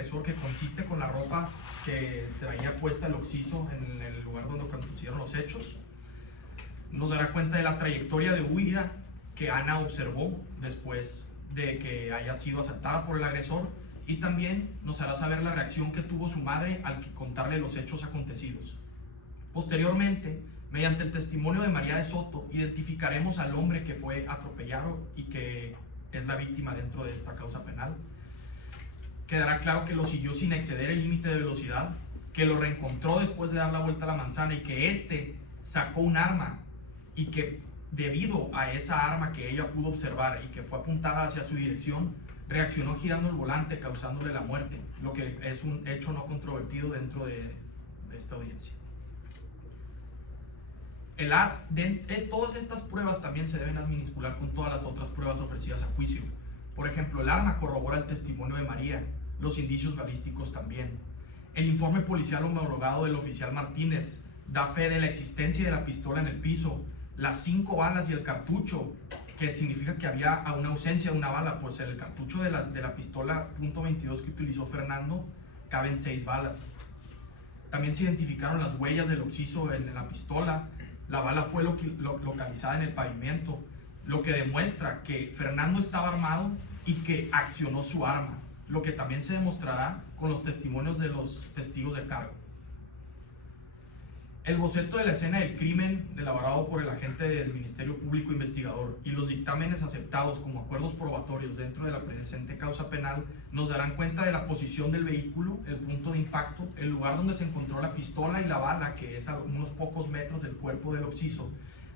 agresor, que consiste con la ropa que traía puesta el occiso en el lugar donde acontecieron los hechos. Nos dará cuenta de la trayectoria de huida que Ana observó después de que haya sido asaltada por el agresor, y también nos hará saber la reacción que tuvo su madre al contarle los hechos acontecidos. Posteriormente, mediante el testimonio de María de Soto, identificaremos al hombre que fue atropellado y que es la víctima dentro de esta causa penal. Quedará claro que lo siguió sin exceder el límite de velocidad, que lo reencontró después de dar la vuelta a la manzana y que éste sacó un arma, y que debido a esa arma que ella pudo observar y que fue apuntada hacia su dirección, reaccionó girando el volante causándole la muerte, lo que es un hecho no controvertido dentro de esta audiencia. Todas estas pruebas también se deben adminicular con todas las otras pruebas ofrecidas a juicio. Por ejemplo, el arma corrobora el testimonio de María, los indicios balísticos también. El informe policial homologado del oficial Martínez da fe de la existencia de la pistola en el piso, las 5 balas y el cartucho, que significa que había una ausencia de una bala, pues en el cartucho de la pistola .22 que utilizó Fernando caben 6 balas. También se identificaron las huellas del occiso en la pistola. La bala fue localizada en el pavimento, lo que demuestra que Fernando estaba armado y que accionó su arma, lo que también se demostrará con los testimonios de los testigos de cargo. El boceto de la escena del crimen elaborado por el agente del Ministerio Público Investigador y los dictámenes aceptados como acuerdos probatorios dentro de la presente causa penal nos darán cuenta de la posición del vehículo, el punto de impacto, el lugar donde se encontró la pistola y la bala, que es a unos pocos metros del cuerpo del occiso,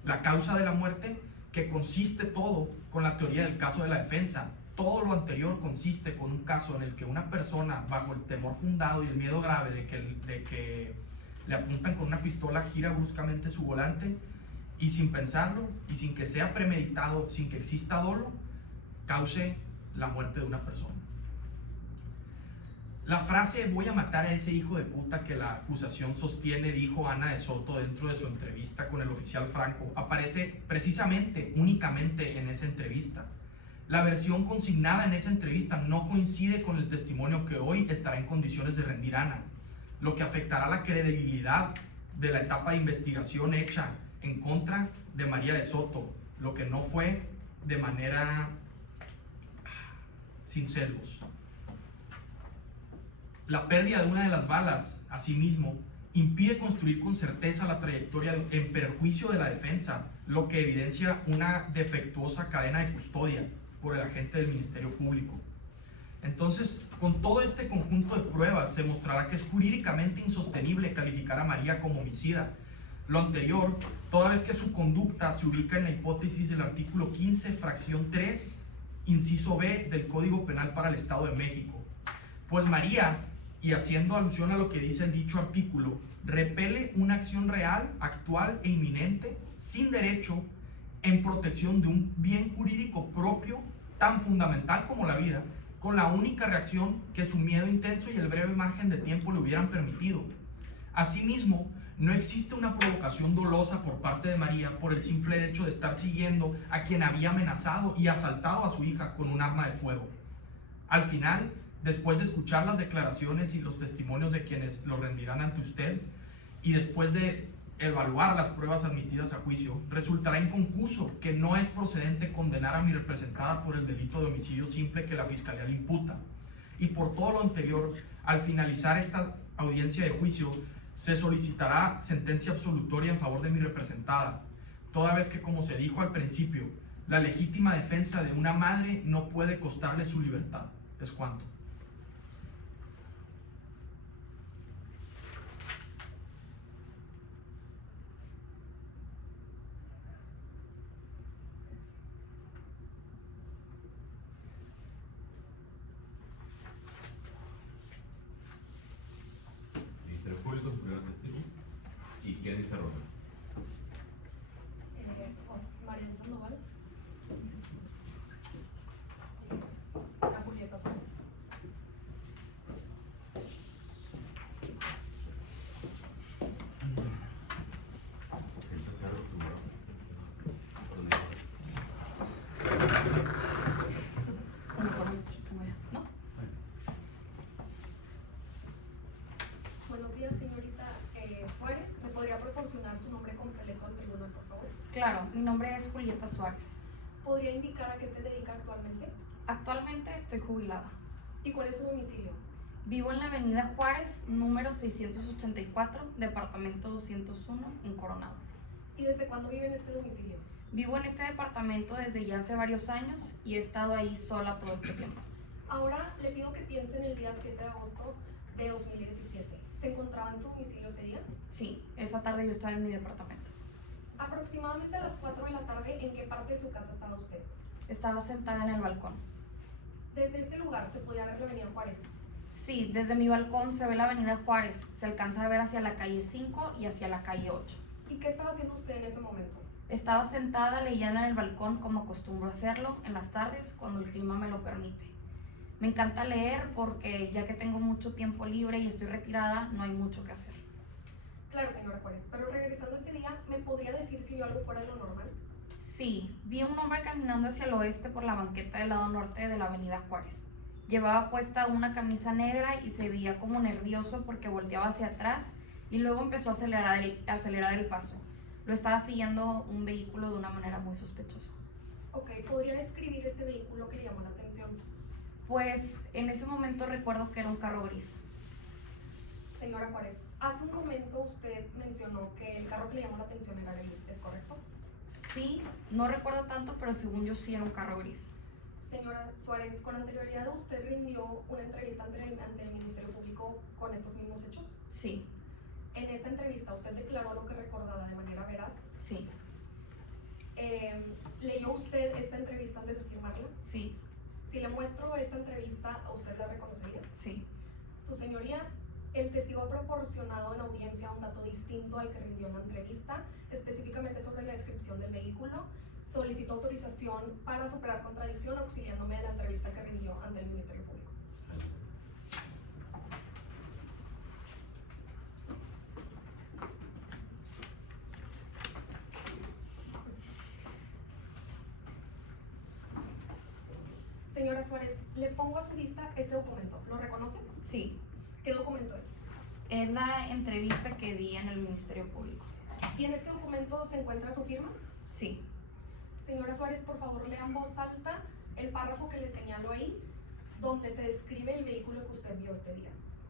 la causa de la muerte, que consiste todo con la teoría del caso de la defensa. Todo lo anterior consiste con un caso en el que una persona, bajo el temor fundado y el miedo grave de que le apuntan con una pistola, gira bruscamente su volante y sin pensarlo y sin que sea premeditado, sin que exista dolo, cause la muerte de una persona. La frase "voy a matar a ese hijo de puta" que la acusación sostiene, dijo Ana de Soto dentro de su entrevista con el oficial Franco, aparece precisamente, únicamente en esa entrevista. La versión consignada en esa entrevista no coincide con el testimonio que hoy estará en condiciones de rendir Ana, lo que afectará la credibilidad de la etapa de investigación hecha en contra de María de Soto, lo que no fue de manera sin sesgos. La pérdida de una de las balas, asimismo, impide construir con certeza la trayectoria en perjuicio de la defensa, lo que evidencia una defectuosa cadena de custodia por el agente del Ministerio Público. Entonces, con todo este conjunto de pruebas, se mostrará que es jurídicamente insostenible calificar a María como homicida. Lo anterior, toda vez que su conducta se ubica en la hipótesis del artículo 15, fracción 3, inciso B del Código Penal para el Estado de México. Pues María, y haciendo alusión a lo que dice el dicho artículo, repele una acción real, actual e inminente, sin derecho, en protección de un bien jurídico propio, tan fundamental como la vida, con la única reacción que su miedo intenso y el breve margen de tiempo le hubieran permitido. Asimismo, no existe una provocación dolosa por parte de María por el simple hecho de estar siguiendo a quien había amenazado y asaltado a su hija con un arma de fuego. Al final, después de escuchar las declaraciones y los testimonios de quienes lo rendirán ante usted, y después de evaluar las pruebas admitidas a juicio, resultará inconcluso que no es procedente condenar a mi representada por el delito de homicidio simple que la Fiscalía le imputa. Y por todo lo anterior, al finalizar esta audiencia de juicio, se solicitará sentencia absolutoria en favor de mi representada, toda vez que, como se dijo al principio, la legítima defensa de una madre no puede costarle su libertad. Es cuanto. Ministerio Público, su primer testigo. ¿Y quién dice Rosa? María Sandoval. A Julieta Suárez. Buenos días, señorita Suárez. ¿Me podría proporcionar su nombre completo al tribunal, por favor? Claro, mi nombre es Julieta Suárez. ¿Podría indicar a qué se dedica actualmente? Actualmente estoy jubilada. ¿Y cuál es su domicilio? Vivo en la avenida Juárez, número 684, departamento 201, en Coronado. ¿Y desde cuándo vive en este domicilio? Vivo en este departamento desde ya hace varios años y he estado ahí sola todo este tiempo. Ahora le pido que piense en el día 7 de agosto de 2017. ¿Se encontraba en su domicilio ese día? Sí, esa tarde yo estaba en mi departamento. Aproximadamente a las 4 de la tarde, ¿en qué parte de su casa estaba usted? Estaba sentada en el balcón. Desde este lugar se podía ver la avenida Juárez. Sí, desde mi balcón se ve la avenida Juárez. Se alcanza a ver hacia la calle 5 y hacia la calle 8. ¿Y qué estaba haciendo usted en ese momento? Estaba sentada leyendo en el balcón como acostumbro hacerlo en las tardes cuando el clima me lo permite. Me encanta leer porque ya que tengo mucho tiempo libre y estoy retirada, no hay mucho que hacer. Claro, señora Juárez, pero regresando a ese día, ¿me podría decir si vio algo fuera de lo normal? Sí, vi a un hombre caminando hacia el oeste por la banqueta del lado norte de la avenida Juárez. Llevaba puesta una camisa negra y se veía como nervioso porque volteaba hacia atrás y luego empezó a acelerar el paso. Lo estaba siguiendo un vehículo de una manera muy sospechosa. Ok, ¿podría describir este vehículo que le llamó la atención? Pues en ese momento recuerdo que era un carro gris. Señora Juárez, hace un momento usted mencionó que el carro que le llamó la atención era gris, ¿es correcto? Sí, no recuerdo tanto, pero según yo sí era un carro gris. Señora Suárez, ¿con anterioridad usted rindió una entrevista ante el Ministerio Público con estos mismos hechos? Sí, En esta entrevista usted declaró lo que recordaba de manera veraz. sí, ¿Leyó usted esta entrevista antes de firmarla? sí, Si le muestro esta entrevista, ¿a usted la reconocería? sí. Su señoría, el testigo ha proporcionado en audiencia un dato distinto al que rindió en la entrevista, específicamente sobre la descripción del vehículo. Solicitó autorización para superar contradicción auxiliándome de la entrevista que rindió ante el Ministerio Público. Señora Suárez, le pongo a su vista este documento. ¿Lo reconoce? Sí, ¿Qué documento es? es la entrevista que di en el Ministerio Público. ¿Y en este documento se encuentra su firma? Sí, Señora Suárez, por favor, lea en voz alta el párrafo que le señalo ahí, donde se describe el vehículo que usted vio este día.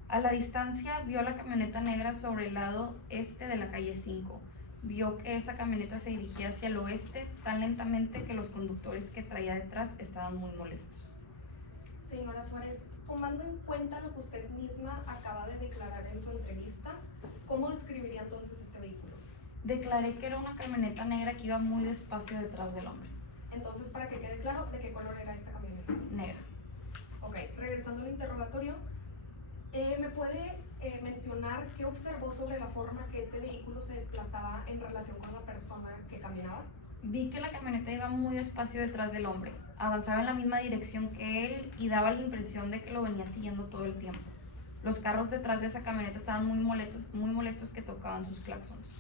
a la distancia vio la camioneta negra sobre el lado este de la calle 5. Vio que esa camioneta se dirigía hacia el oeste tan lentamente que los conductores que traía detrás estaban muy molestos. Señora Suárez, tomando en cuenta lo que usted misma acaba de declarar en su entrevista, ¿cómo describiría entonces este vehículo? Declaré que era una camioneta negra que iba muy despacio detrás del hombre. Entonces, para que quede claro, ¿de qué color era esta camioneta? Negra. Ok, regresando al interrogatorio, ¿me puede mencionar qué observó sobre la forma que este vehículo se desplazaba en relación con la persona que caminaba? Vi que la camioneta iba muy despacio detrás del hombre. Avanzaba en la misma dirección que él y daba la impresión de que lo venía siguiendo todo el tiempo. Los carros detrás de esa camioneta estaban muy molestos que tocaban sus claxons.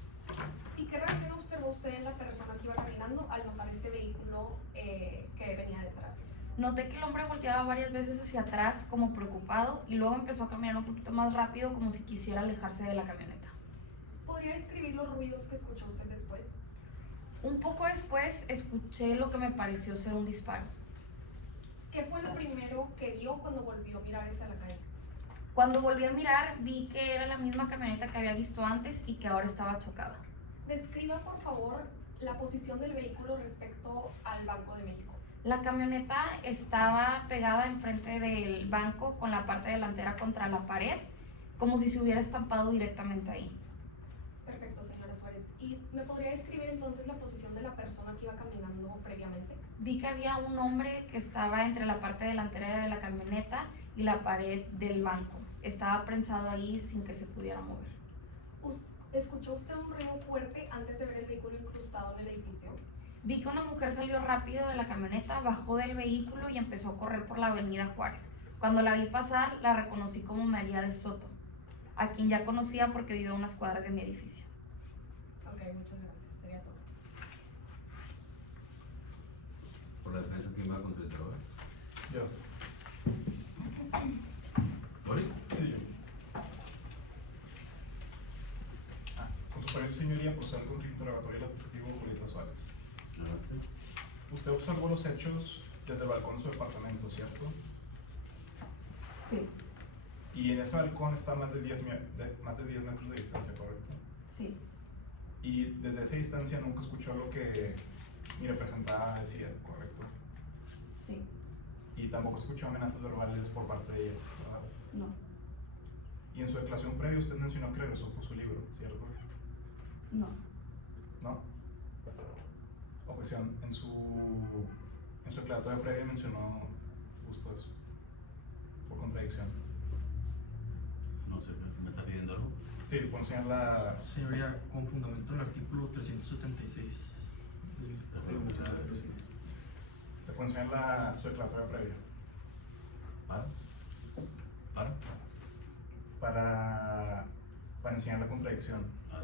¿Y qué reacción observó usted en la persona que iba caminando al notar este vehículo que venía detrás? Noté que el hombre volteaba varias veces hacia atrás como preocupado y luego empezó a caminar un poquito más rápido como si quisiera alejarse de la camioneta. ¿Podría describir los ruidos que escuchó usted después? Un poco después escuché lo que me pareció ser un disparo. ¿Qué fue lo primero que vio cuando volvió a mirar hacia la calle? Cuando volví a mirar vi que era la misma camioneta que había visto antes y que ahora estaba chocada. Describa, por favor, la posición del vehículo respecto al Banco de México. La camioneta estaba pegada enfrente del banco con la parte delantera contra la pared, como si se hubiera estampado directamente ahí. Perfecto, señora Suárez. ¿Y me podría describir entonces la posición de la persona que iba caminando previamente? Vi que había un hombre que estaba entre la parte delantera de la camioneta y la pared del banco. Estaba prensado ahí sin que se pudiera mover. ¿Escuchó usted un ruido fuerte antes de ver el vehículo incrustado en el edificio? Vi que una mujer salió rápido de la camioneta, bajó del vehículo y empezó a correr por la avenida Juárez. Cuando la vi pasar, la reconocí como María de Soto, a quien ya conocía porque vive a unas cuadras de mi edificio. Ok, muchas gracias. Sería todo. Por la defensa, ¿quién va a contestar ahora? Yo. ¿Ori? Sí. Interrogatorios, señoría, procede al contrainterrogatorio de la testigo Julieta Suárez. Adelante. Usted observó los hechos desde el balcón de su departamento, ¿cierto? Sí, Y en ese balcón está a más de 10 metros de distancia, ¿correcto? sí, Y desde esa distancia nunca escuchó lo que mi representada decía, ¿correcto? sí, Y tampoco escuchó amenazas verbales por parte de ella, ¿verdad? no, Y en su declaración previa usted mencionó que regresó por su libro, ¿cierto? no, ¿No? Objeción, en su declaratoria previa mencionó justo eso, por contradicción. No sé, ¿me está pidiendo algo? Sí, puedo enseñar la... Señoría, con fundamento en el artículo 376 del reglamento de procesos. Le puedo enseñar su declaratoria previa. ¿Para? Para enseñar la contradicción. Ah,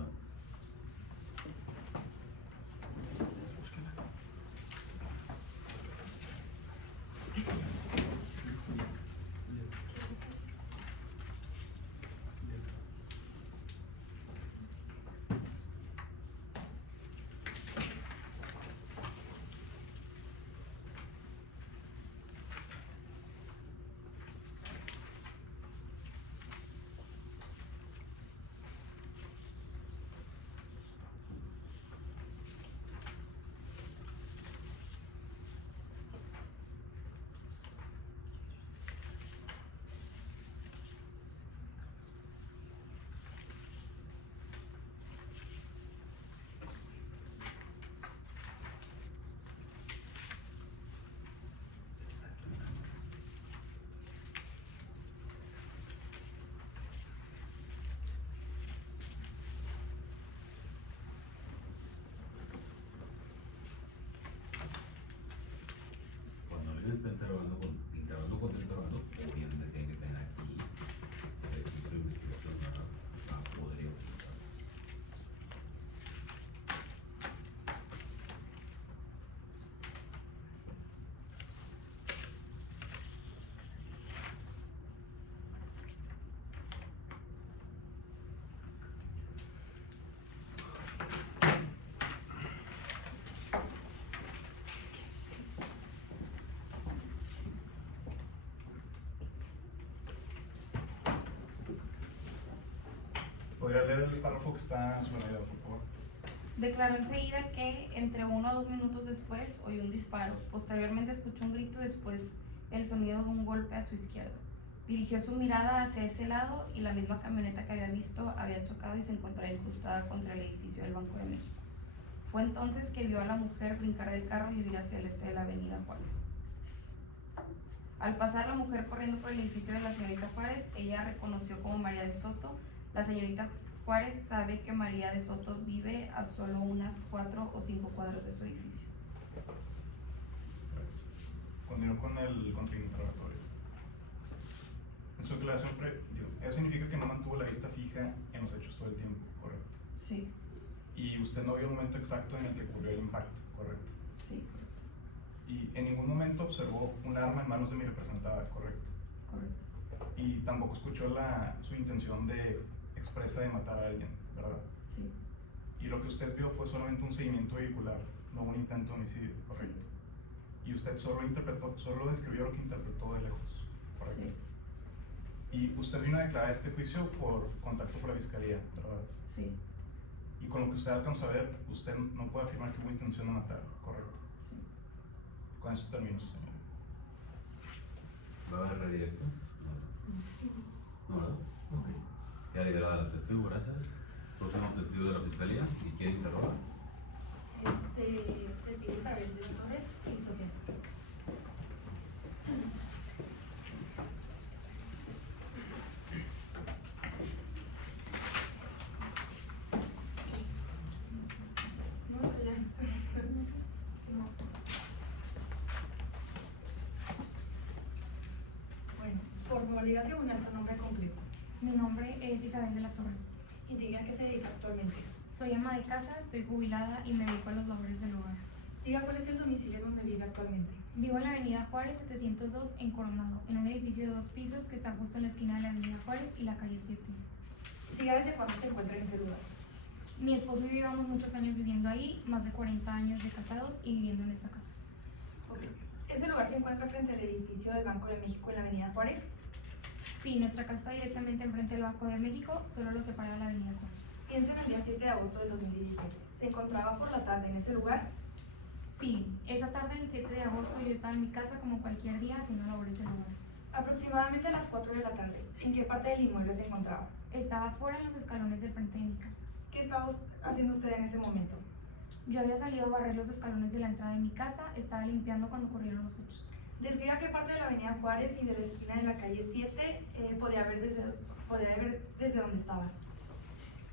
cuando alguien está interrogando contra interrogando, obviamente tiene que tener aquí el equipo de investigación para poder utilizar. ¿Podría leer el párrafo que está en su medida, por favor? Declaró enseguida que entre 1 a 2 minutos después oyó un disparo. Posteriormente escuchó un grito y después el sonido de un golpe a su izquierda. Dirigió su mirada hacia ese lado y la misma camioneta que había visto había chocado y se encontraba incrustada contra el edificio del Banco de México. Fue entonces que vio a la mujer brincar del carro y huir hacia el este de la avenida Juárez. Al pasar la mujer corriendo por el edificio de la señorita Juárez, ella reconoció como María de Soto. La señorita Juárez sabe que María de Soto vive a solo unas 4 o 5 cuadras de su edificio. Gracias. Continúo con el contrainterrogatorio. En su declaración eso significa que no mantuvo la vista fija en los hechos todo el tiempo, ¿correcto? Sí, Y usted no vio el momento exacto en el que ocurrió el impacto, ¿correcto? sí, Y en ningún momento observó un arma en manos de mi representada, ¿correcto? correcto. Y tampoco escuchó su intención expresa de matar a alguien, ¿verdad? Sí, Y lo que usted vio fue solamente un seguimiento vehicular, no un intento de homicidio, ¿correcto? Y usted solo describió lo que interpretó de lejos, ¿correcto? sí, Y usted vino a declarar este juicio por contacto con la fiscalía, ¿verdad? sí, Y con lo que usted alcanzó a ver, usted no puede afirmar que hubo intención de matar, ¿correcto? sí. Con esos términos, señor. ¿Va a haber redirecto? No, ¿verdad? Ok. Ya liberada la testigo, gracias. Próximo testigo de la fiscalía. ¿Y quién interroga? Testigo Isabel de la Torre y Sofía. No, eso ya. No. Bueno, por modalidad tribunal, su nombre completo. Mi nombre es Isabel de la Torre. Indica a qué se dedica actualmente. Soy ama de casa, estoy jubilada y me dedico a los labores del hogar. Diga cuál es el domicilio donde vive actualmente. Vivo en la avenida Juárez 702 en Coronado, en un edificio de 2 pisos que está justo en la esquina de la avenida Juárez y la calle 7. Diga desde cuándo se encuentra en ese lugar. Mi esposo y yo llevamos muchos años viviendo ahí, más de 40 años de casados y viviendo en esta casa. Ok. ¿Ese lugar se encuentra frente al edificio del Banco de México en la Avenida Juárez? Sí, nuestra casa está directamente enfrente del Banco de México, solo lo separa la avenida Juárez. Piensa en el día 7 de agosto del 2017. ¿Se encontraba por la tarde en ese lugar? Sí, esa tarde del 7 de agosto yo estaba en mi casa como cualquier día haciendo labores del hogar. Aproximadamente a las 4 de la tarde. ¿En qué parte del inmueble se encontraba? Estaba fuera en los escalones del frente de mi casa. ¿Qué estaba haciendo usted en ese momento? Yo había salido a barrer los escalones de la entrada de mi casa, estaba limpiando cuando ocurrieron los hechos. Describa qué parte de la avenida Juárez y de la esquina de la calle 7 podía ver desde donde estaba.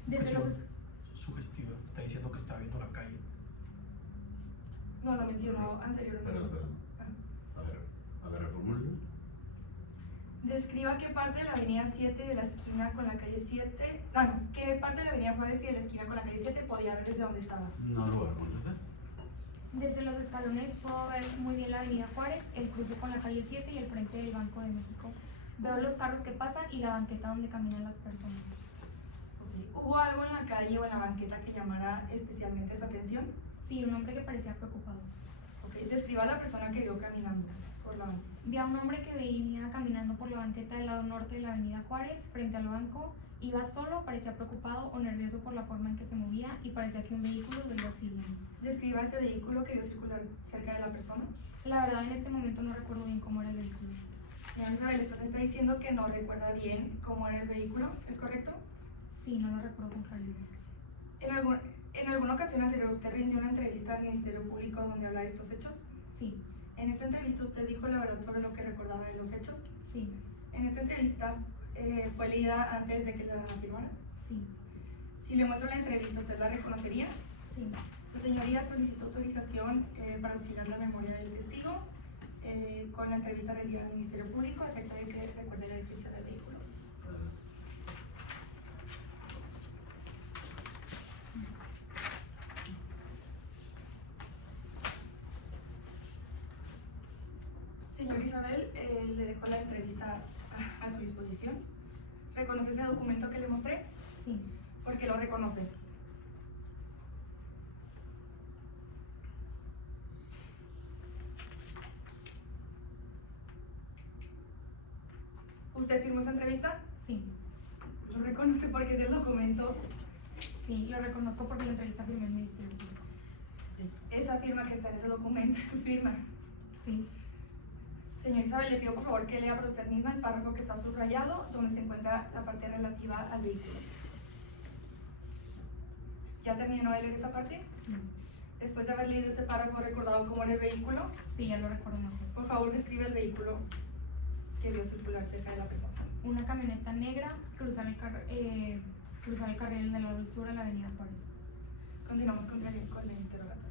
Desde los es- Sugestiva, está diciendo que está viendo la calle. No, lo mencionó anteriormente. Perdón. A ver, reformúlalo. Describa qué parte de la avenida 7 de la esquina con la calle 7. ¿Qué parte de la avenida Juárez y de la esquina con la calle 7 podía ver desde donde estaba? No lo voy a contestar. Desde los escalones puedo ver muy bien la avenida Juárez, el cruce con la calle 7 y el frente del Banco de México. Veo los carros que pasan y la banqueta donde caminan las personas. Ok. ¿Hubo algo en la calle o en la banqueta que llamara especialmente su atención? Sí, un hombre que parecía preocupado. Ok. Describa a la persona que vio caminando por la banqueta. Vi a un hombre que venía caminando por la banqueta del lado norte de la avenida Juárez, frente al banco. Iba solo, parecía preocupado o nervioso por la forma en que se movía y parecía que un vehículo lo iba siguiendo. Describa ese vehículo que vio circular cerca de la persona. La verdad, en este momento no recuerdo bien cómo era el vehículo. Señora Isabel, usted me está diciendo que no recuerda bien cómo era el vehículo, ¿es correcto? Sí, no lo recuerdo con claridad. En alguna ocasión anterior usted rindió una entrevista al Ministerio Público donde habla de estos hechos. Sí, En esta entrevista usted dijo la verdad sobre lo que recordaba de los hechos. sí, En esta entrevista fue leída antes de que la firmara. sí, Si le muestro la entrevista, ¿usted la reconocería? sí. Su señoría solicitó autorización para auxiliar la memoria del testigo con la entrevista rendida al Ministerio Público, a efecto de que recuerde la descripción del vehículo. Señor Isabel, le dejo la entrevista a su disposición. ¿Reconoce ese documento que le mostré? Sí, ¿Por qué lo reconoce? ¿Usted firmó esa entrevista? sí, Lo reconoce porque es el documento. sí, lo reconozco porque la entrevista firmé en el Ministerio Público. Esa firma que está en ese documento es su firma. Sí, Señor Isabel, le pido por favor que lea por usted misma el párrafo que está subrayado, donde se encuentra la parte relativa al vehículo. ¿Ya terminó de leer esa parte? sí, Después de haber leído ese párrafo, ¿recordado cómo era el vehículo? sí, ya lo recuerdo mejor. Por favor, describe el vehículo que vio circular cerca de la persona. Una camioneta negra cruzar el carril del lado del sur a la avenida Juárez. Continuamos con el interrogatorio.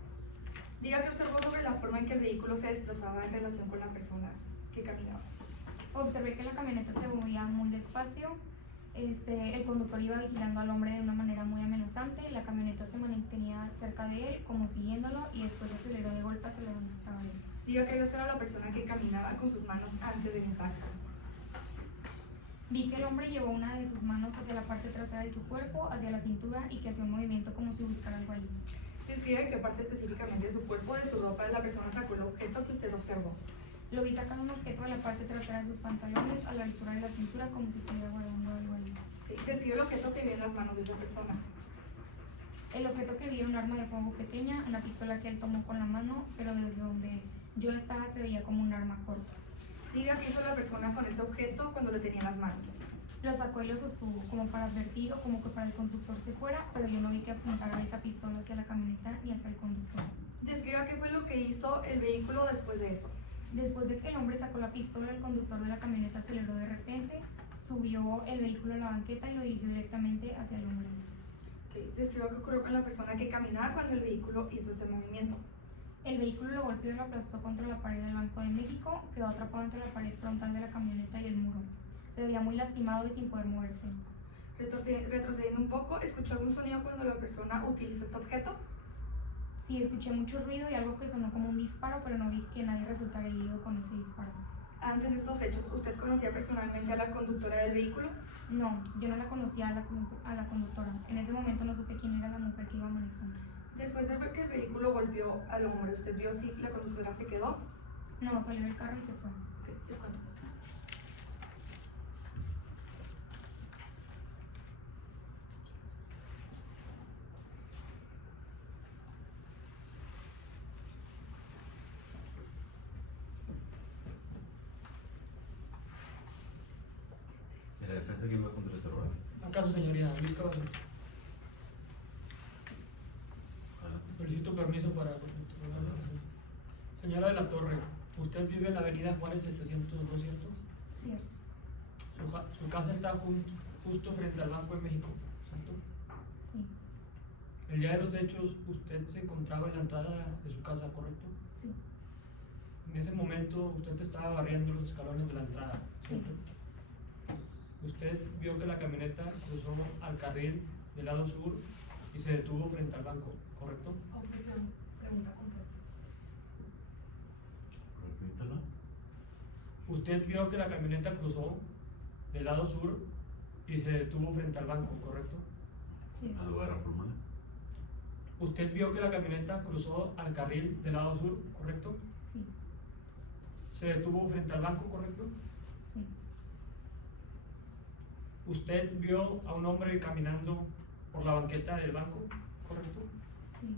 Diga que observó sobre la forma en que el vehículo se desplazaba en relación con la persona que caminaba. Observé que la camioneta se movía muy despacio. El conductor iba vigilando al hombre de una manera muy amenazante. La camioneta se mantenía cerca de él, como siguiéndolo, y después aceleró de golpe hacia donde estaba él. Diga que vio a la persona que caminaba con sus manos antes del impacto. Vi que el hombre llevó una de sus manos hacia la parte trasera de su cuerpo, hacia la cintura, y que hacía un movimiento como si buscara algo allí. Describe en qué parte específicamente de su cuerpo o de su ropa la persona sacó el objeto que usted observó. Lo vi sacar un objeto de la parte trasera de sus pantalones a la altura de la cintura, como si estuviera guardando algo allí. Describe el objeto que vio en las manos de esa persona. El objeto que vi era un arma de fuego pequeña, una pistola que él tomó con la mano, pero desde donde yo estaba se veía como un arma corta. Diga qué hizo la persona con ese objeto cuando lo tenía en las manos. Lo sacó y lo sostuvo, como para advertir o como que para el conductor se fuera, pero yo no vi que apuntara esa pistola hacia la camioneta ni hacia el conductor. Describa qué fue lo que hizo el vehículo después de eso. Después de que el hombre sacó la pistola, el conductor de la camioneta aceleró de repente, subió el vehículo a la banqueta y lo dirigió directamente hacia el hombre. Describa qué ocurrió con la persona que caminaba cuando el vehículo hizo ese movimiento. El vehículo lo golpeó y lo aplastó contra la pared del Banco de México, quedó atrapado entre la pared frontal de la camioneta y el muro. Se veía muy lastimado y sin poder moverse. Retrocediendo un poco, ¿escuchó algún sonido cuando la persona utilizó este objeto? Sí, escuché mucho ruido y algo que sonó como un disparo, pero no vi que nadie resultara herido con ese disparo. Antes de estos hechos, ¿usted conocía personalmente a la conductora del vehículo? No, yo no la conocía a la conductora. En ese momento no supe quién era la mujer que iba manejando. Después de ver que el vehículo golpeó al hombre, ¿usted vio si la conductora se quedó? No, salió del carro y se fue. Ok, les cuento. ¿Y la defensa quién va a contrainterrogar? ¿Acaso, señoría? Luis Caballeros. Adelante. Solicito permiso para contrainterrogarla. Señora de la Torre, usted vive en la avenida Juárez 702, ¿cierto? Cierto. Su casa está justo frente al Banco de México, ¿cierto? Sí. El día de los hechos, usted se encontraba en la entrada de su casa, ¿correcto? Sí. En ese momento, usted estaba barriendo los escalones de la entrada, ¿cierto? Usted vio que la camioneta cruzó al carril del lado sur y se detuvo frente al banco, ¿correcto? Objeción. Pregunta compuesta. Repítelo. Usted vio que la camioneta cruzó del lado sur y se detuvo frente al banco, ¿correcto? Sí. Al lugar a formar. Usted vio que la camioneta cruzó al carril del lado sur, ¿correcto? Sí. Se detuvo frente al banco, ¿correcto? Sí. Usted vio a un hombre caminando por la banqueta del banco, ¿correcto? Sí.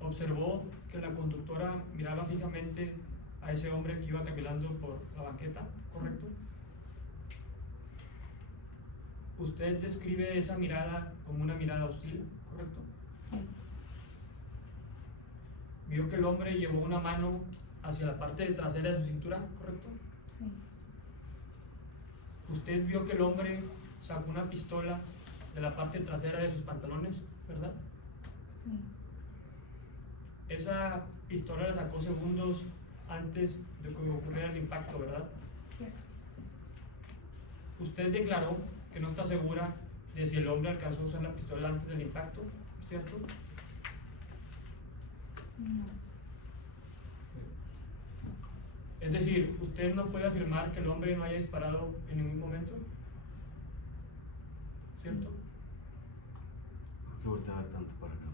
Observó que la conductora miraba fijamente a ese hombre que iba caminando por la banqueta, ¿correcto? Usted describe esa mirada como una mirada hostil, ¿correcto? Sí. Vio que el hombre llevó una mano hacia la parte trasera de su cintura, ¿correcto? Sí. Usted vio que el hombre sacó una pistola de la parte trasera de sus pantalones, ¿verdad? Sí. Esa pistola la sacó segundos antes de que ocurriera el impacto, ¿verdad? Cierto. Usted declaró que no está segura de si el hombre alcanzó a usar la pistola antes del impacto, ¿cierto? No. Es decir, usted no puede afirmar que el hombre no haya disparado en ningún momento, ¿cierto? ¿Por qué volteaba tanto para acá?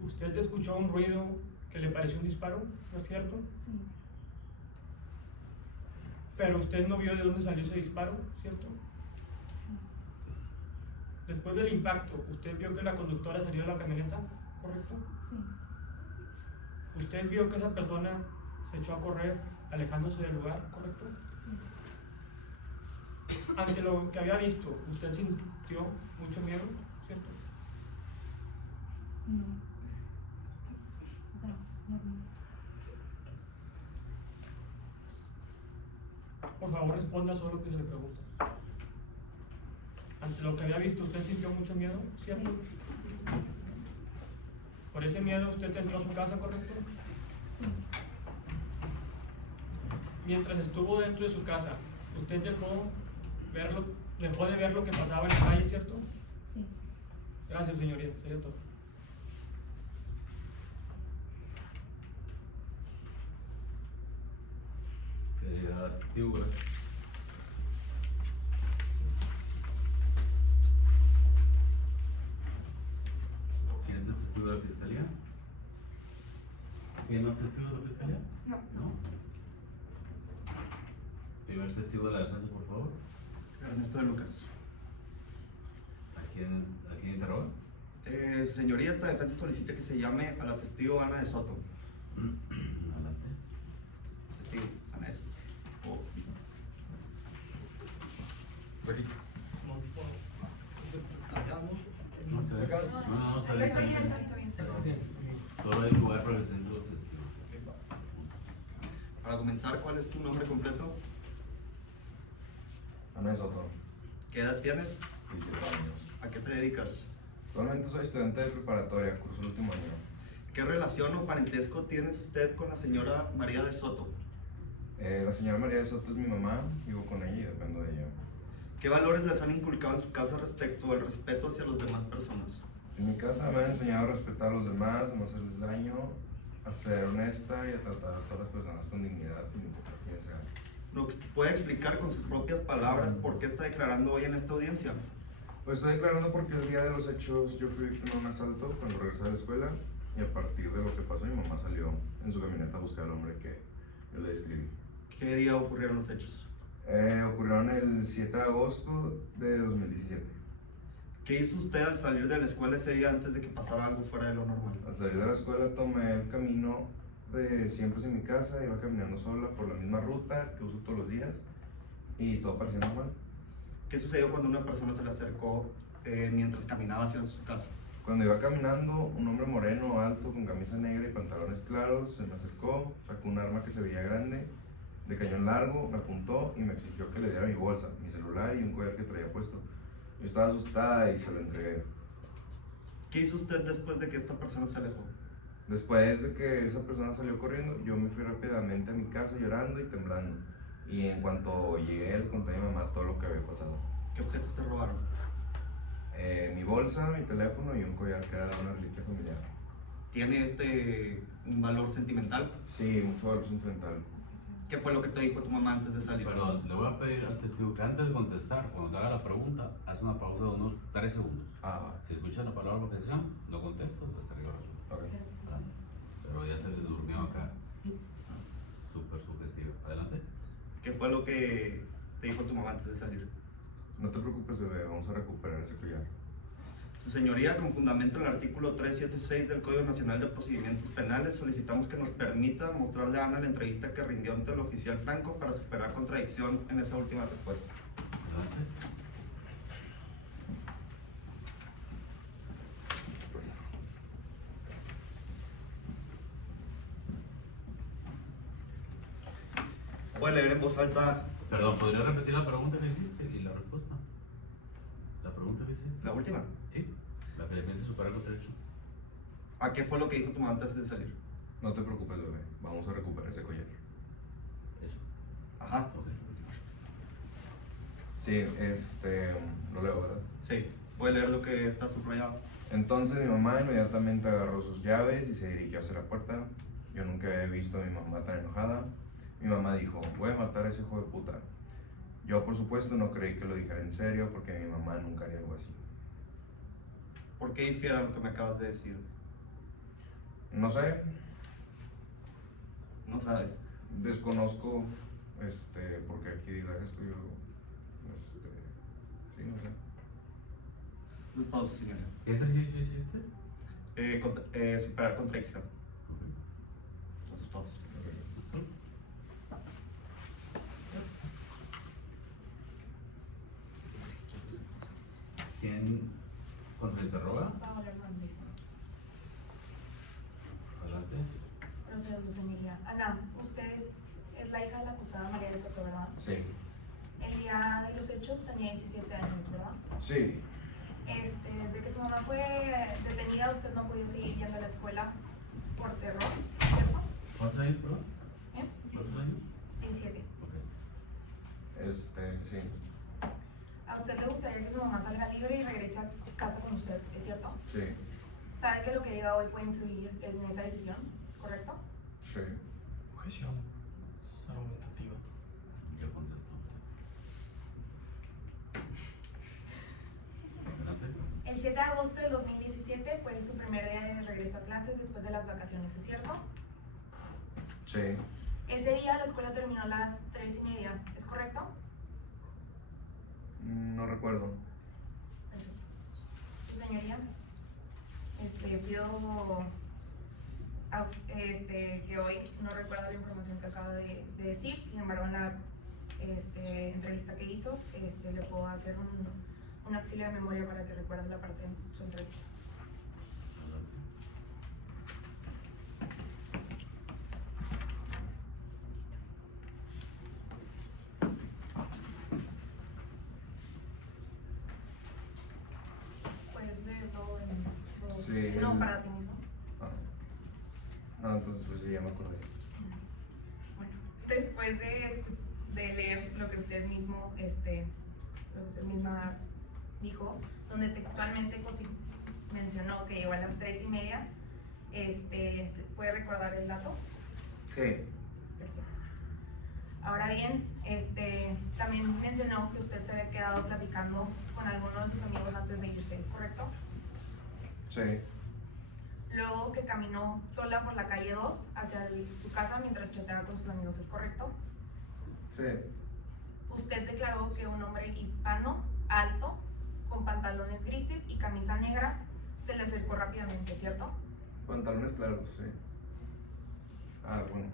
Usted escuchó un ruido que le pareció un disparo, ¿no es cierto? Sí. Pero usted no vio de dónde salió ese disparo, ¿cierto? Después del impacto, ¿usted vio que la conductora salió de la camioneta, correcto? Sí. ¿Usted vio que esa persona se echó a correr alejándose del lugar, correcto? Sí. Ante lo que había visto, ¿usted sintió mucho miedo, cierto? No. O sea, no. Por favor, responda solo lo que se le pregunta. Ante lo que había visto, ¿usted sintió mucho miedo, cierto? Sí. Por ese miedo, ¿usted entró a su casa, correcto? Sí. Mientras estuvo dentro de su casa, ¿usted dejó de ver lo que pasaba en la calle, cierto? Sí. Gracias, señoría. Sería todo. Querida testigo, gracias. Siguiente testigo de la fiscalía. ¿Tiene más testigos de la fiscalía? No. No. Primer testigo de la defensa, por favor. Ernesto de Lucas. ¿A quién interroga? Su señoría, esta defensa solicita que se llame a la testigo Ana de Soto. Adelante. Testigo, Ana de Soto. Aquí. No, No, está bien, Está bien, está bien. está bien. Solo hay lugar para que se sienten los testigos. Para comenzar, ¿cuál es tu nombre completo? Ana de Soto, ¿Qué edad tienes? 17 años. ¿A qué te dedicas? Actualmente soy estudiante de preparatoria, curso el último año. ¿Qué relación o parentesco tienes usted con la señora María de Soto? La señora María de Soto es mi mamá, vivo con ella y dependo de ella. ¿Qué valores les han inculcado en su casa respecto al respeto hacia las demás personas? En mi casa me han enseñado a respetar a los demás, no hacerles daño, a ser honesta y a tratar a todas las personas con dignidad, sin importar quién sea. ¿Nos puede explicar con sus propias palabras por qué está declarando hoy en esta audiencia? Pues estoy declarando porque el día de los hechos yo fui víctima de un asalto cuando regresé de la escuela y a partir de lo que pasó mi mamá salió en su camioneta a buscar al hombre que yo le describí. ¿Qué día ocurrieron los hechos? Ocurrieron el 7 de agosto de 2017. ¿Qué hizo usted al salir de la escuela ese día antes de que pasara algo fuera de lo normal? Al salir de la escuela tomé el camino de siempre sin mi casa, iba caminando sola por la misma ruta que uso todos los días y todo parecía normal. ¿Qué sucedió cuando una persona se le acercó mientras caminaba hacia su casa? Cuando iba caminando, un hombre moreno, alto, con camisa negra y pantalones claros, se me acercó, sacó un arma que se veía grande, de cañón largo, me apuntó y me exigió que le diera mi bolsa, mi celular y un collar que traía puesto. Yo estaba asustada y se lo entregué. ¿Qué hizo usted después de que esta persona se alejó? Después de que esa persona salió corriendo, yo me fui rápidamente a mi casa llorando y temblando. Y en cuanto llegué, le conté a mi mamá todo lo que había pasado. ¿Qué objetos te robaron? Mi bolsa, mi teléfono y un collar que era una reliquia familiar. ¿Tiene un valor sentimental? Sí, mucho valor sentimental. ¿Qué fue lo que te dijo tu mamá antes de salir? Perdón, le voy a pedir al testigo que antes de contestar, cuando te haga la pregunta, haz una pausa de unos 3 segundos. Si escuchas la palabra objeción, no contestas hasta que yo resuelva. Okay. Pero ya se les durmió acá. Súper sugestivo. Adelante. ¿Qué fue lo que te dijo tu mamá antes de salir? No te preocupes, bebé, vamos a recuperar ese collar. Su señoría, con fundamento en el artículo 376 del Código Nacional de Procedimientos Penales, solicitamos que nos permita mostrarle a Ana la entrevista que rindió ante el oficial Franco para superar contradicción en esa última respuesta. Adelante. Voy a leer en voz alta. Perdón, ¿podría repetir la pregunta que hiciste y la respuesta? ¿La pregunta que hiciste? ¿La última? Sí, la que le piensa superar contradicción. ¿A qué fue lo que dijo tu mamá antes de salir? No te preocupes, bebé, vamos a recuperar ese collar. Eso. Ajá. Ok. Sí, lo leo, ¿verdad? Sí. Voy a leer lo que está subrayado. Entonces mi mamá inmediatamente agarró sus llaves y se dirigió hacia la puerta. Yo nunca había visto a mi mamá tan enojada. Mi mamá dijo, voy a matar a ese hijo de puta. Yo, por supuesto, no creí que lo dijera en serio porque mi mamá nunca haría algo así. ¿Por qué difiere a lo que me acabas de decir? No sé, No sabes. desconozco, porque aquí diga esto yo, sí, no sé. No es todo, señora. ¿Qué ejercicio hiciste? Superar contradicción. Eso es todo. ¿Quién contrainterroga? Paola Hernández. Adelante. Procedo, su señoría. Ana, usted es la hija de la acusada María de Soto, ¿verdad? Sí. El día de los hechos tenía 17 años, ¿verdad? Sí. Desde que su mamá fue detenida, usted no ha podido seguir yendo a la escuela por terror, ¿cierto? ¿Cuántos años, perdón? ¿Cuántos años? 17. Ok. Sí. A usted le gustaría que su mamá salga libre y regrese a casa con usted, ¿es cierto? Sí. ¿Sabe que lo que diga hoy puede influir en esa decisión, correcto? Sí. Objeción argumentativa. Ya contestó. Adelante. El 7 de agosto del 2017 fue su primer día de regreso a clases después de las vacaciones, ¿es cierto? Sí. Ese día la escuela terminó a las 3:30, ¿es correcto? No recuerdo. Su señoría, pido que hoy no recuerda la información que acaba de decir, sin embargo en la entrevista que hizo, le puedo hacer un auxilio de memoria para que recuerde la parte de su entrevista. Puedes leerlo en voz, Sí, no para ti mismo. No, entonces pues sí, ya me acordé. Bueno, después de leer lo que usted mismo, lo que usted misma dijo, donde textualmente mencionó que llegó a las 3:30, ¿Puede recordar el dato? Sí. Perfecto. Ahora bien, también mencionó que usted se había quedado platicando con alguno de sus amigos antes de irse, ¿es correcto? Sí. Luego que caminó sola por la calle 2 hacia su casa mientras chateaba con sus amigos, ¿es correcto? Sí. Usted declaró que un hombre hispano, alto, con pantalones grises y camisa negra, se le acercó rápidamente, ¿cierto? Pantalones claros, sí. Ah, bueno.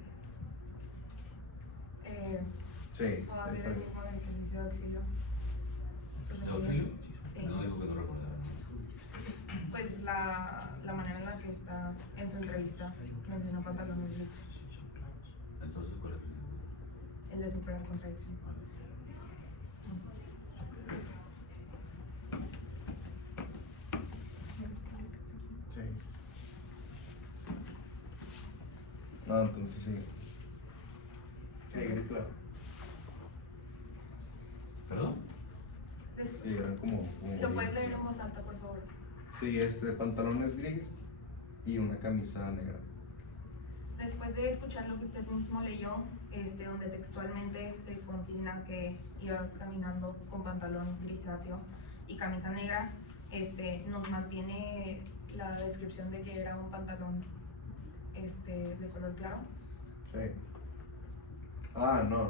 Sí. ¿Puedo hacer está el bien. mismo ejercicio de auxilio? ¿De auxilio? Sí. No dijo que no recordara. Pues la manera en la que está en su entrevista mencionó pantalones grises, Entonces, ¿cuál es el ejercicio? el de superar contradicción. Sí. No, entonces sí. Sí, gris claro. ¿Perdón? Sí, eran como ¿Lo gris, puedes leer claro. en voz alta, por favor? Sí, pantalones gris y una camisa negra. Después de escuchar lo que usted mismo leyó, donde textualmente se consigna que iba caminando con pantalón grisáceo y camisa negra, nos mantiene la descripción de que era un pantalón de color claro. Sí. Ah, no.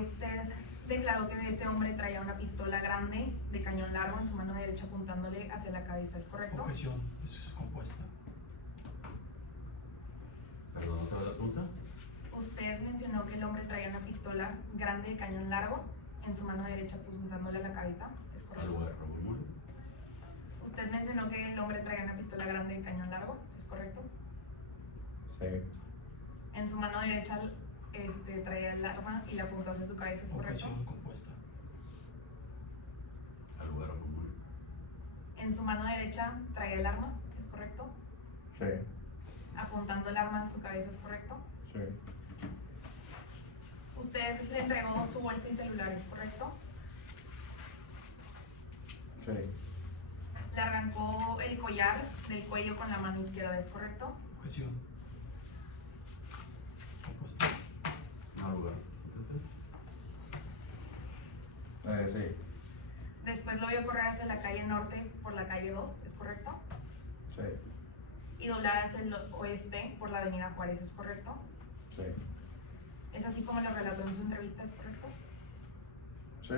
Usted declaró que ese hombre traía una pistola grande de cañón largo en su mano derecha apuntándole hacia la cabeza, ¿es correcto? Objeción, es compuesta. Perdón, ¿otra vez la pregunta? Usted mencionó que el hombre traía una pistola grande de cañón largo en su mano derecha apuntándole a la cabeza, ¿es correcto? ¿Algo de Raúl Muro? Usted mencionó que el hombre traía una pistola grande de cañón largo, ¿es correcto? Sí. En su mano derecha traía el arma y la apuntó hacia su cabeza, ¿es correcto? Objeción compuesta. ¿Algo de Raúl Muro? En su mano derecha traía el arma, ¿es correcto? Sí. Apuntando el arma a su cabeza, ¿es correcto? Sí. Usted le entregó su bolsa y celular, ¿es correcto? Sí. Le arrancó el collar del cuello con la mano izquierda, ¿es correcto? Objeción compuesta. ¿Algo de Sí. Después lo vio correr hacia la calle norte por la calle 2, ¿es correcto? Sí. Y doblar hacia el oeste por la avenida Juárez, ¿es correcto? Sí. Es así como lo relató en su entrevista, ¿es correcto? Sí.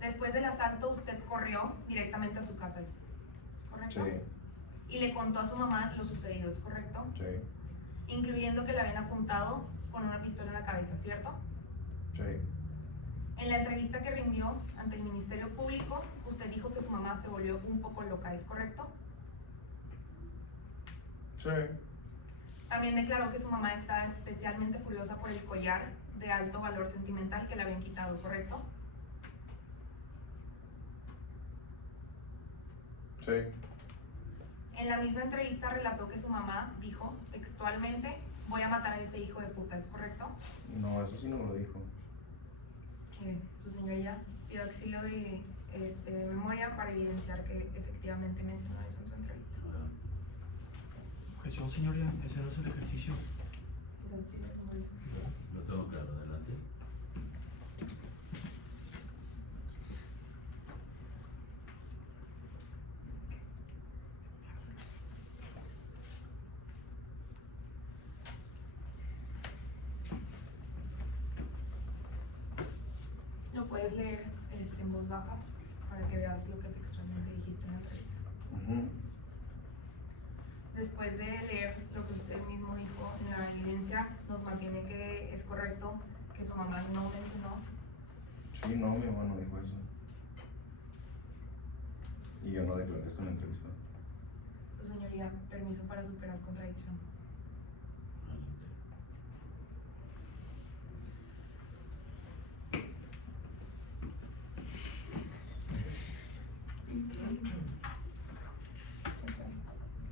Después del asalto usted corrió directamente a su casa, ¿es correcto? Sí. Y le contó a su mamá lo sucedido, ¿es correcto? Sí. Incluyendo que le habían apuntado con una pistola en la cabeza, ¿cierto? Sí. En la entrevista que rindió ante el Ministerio Público, usted dijo que su mamá se volvió un poco loca, ¿es correcto? Sí. También declaró que su mamá está especialmente furiosa por el collar de alto valor sentimental que le habían quitado, ¿correcto? Sí. En la misma entrevista relató que su mamá dijo textualmente, voy a matar a ese hijo de puta, ¿es correcto? No, eso sí no me lo dijo. Su señoría pidió auxilio de memoria para evidenciar que efectivamente mencionó eso en su entrevista. Objeción, señoría, ese no es el ejercicio. Pues auxilio de memoria. Lo tengo claro, adelante. Lo puedes leer en voz baja para que veas lo que textualmente dijiste en la entrevista. Ujú. Después de leer lo que usted mismo dijo en la evidencia, nos mantiene que es correcto que su mamá no mencionó. Sí, no, mi mamá no dijo eso. Y yo no declaré esto en la entrevista. Su señoría, permiso para superar contradicción. Adelante.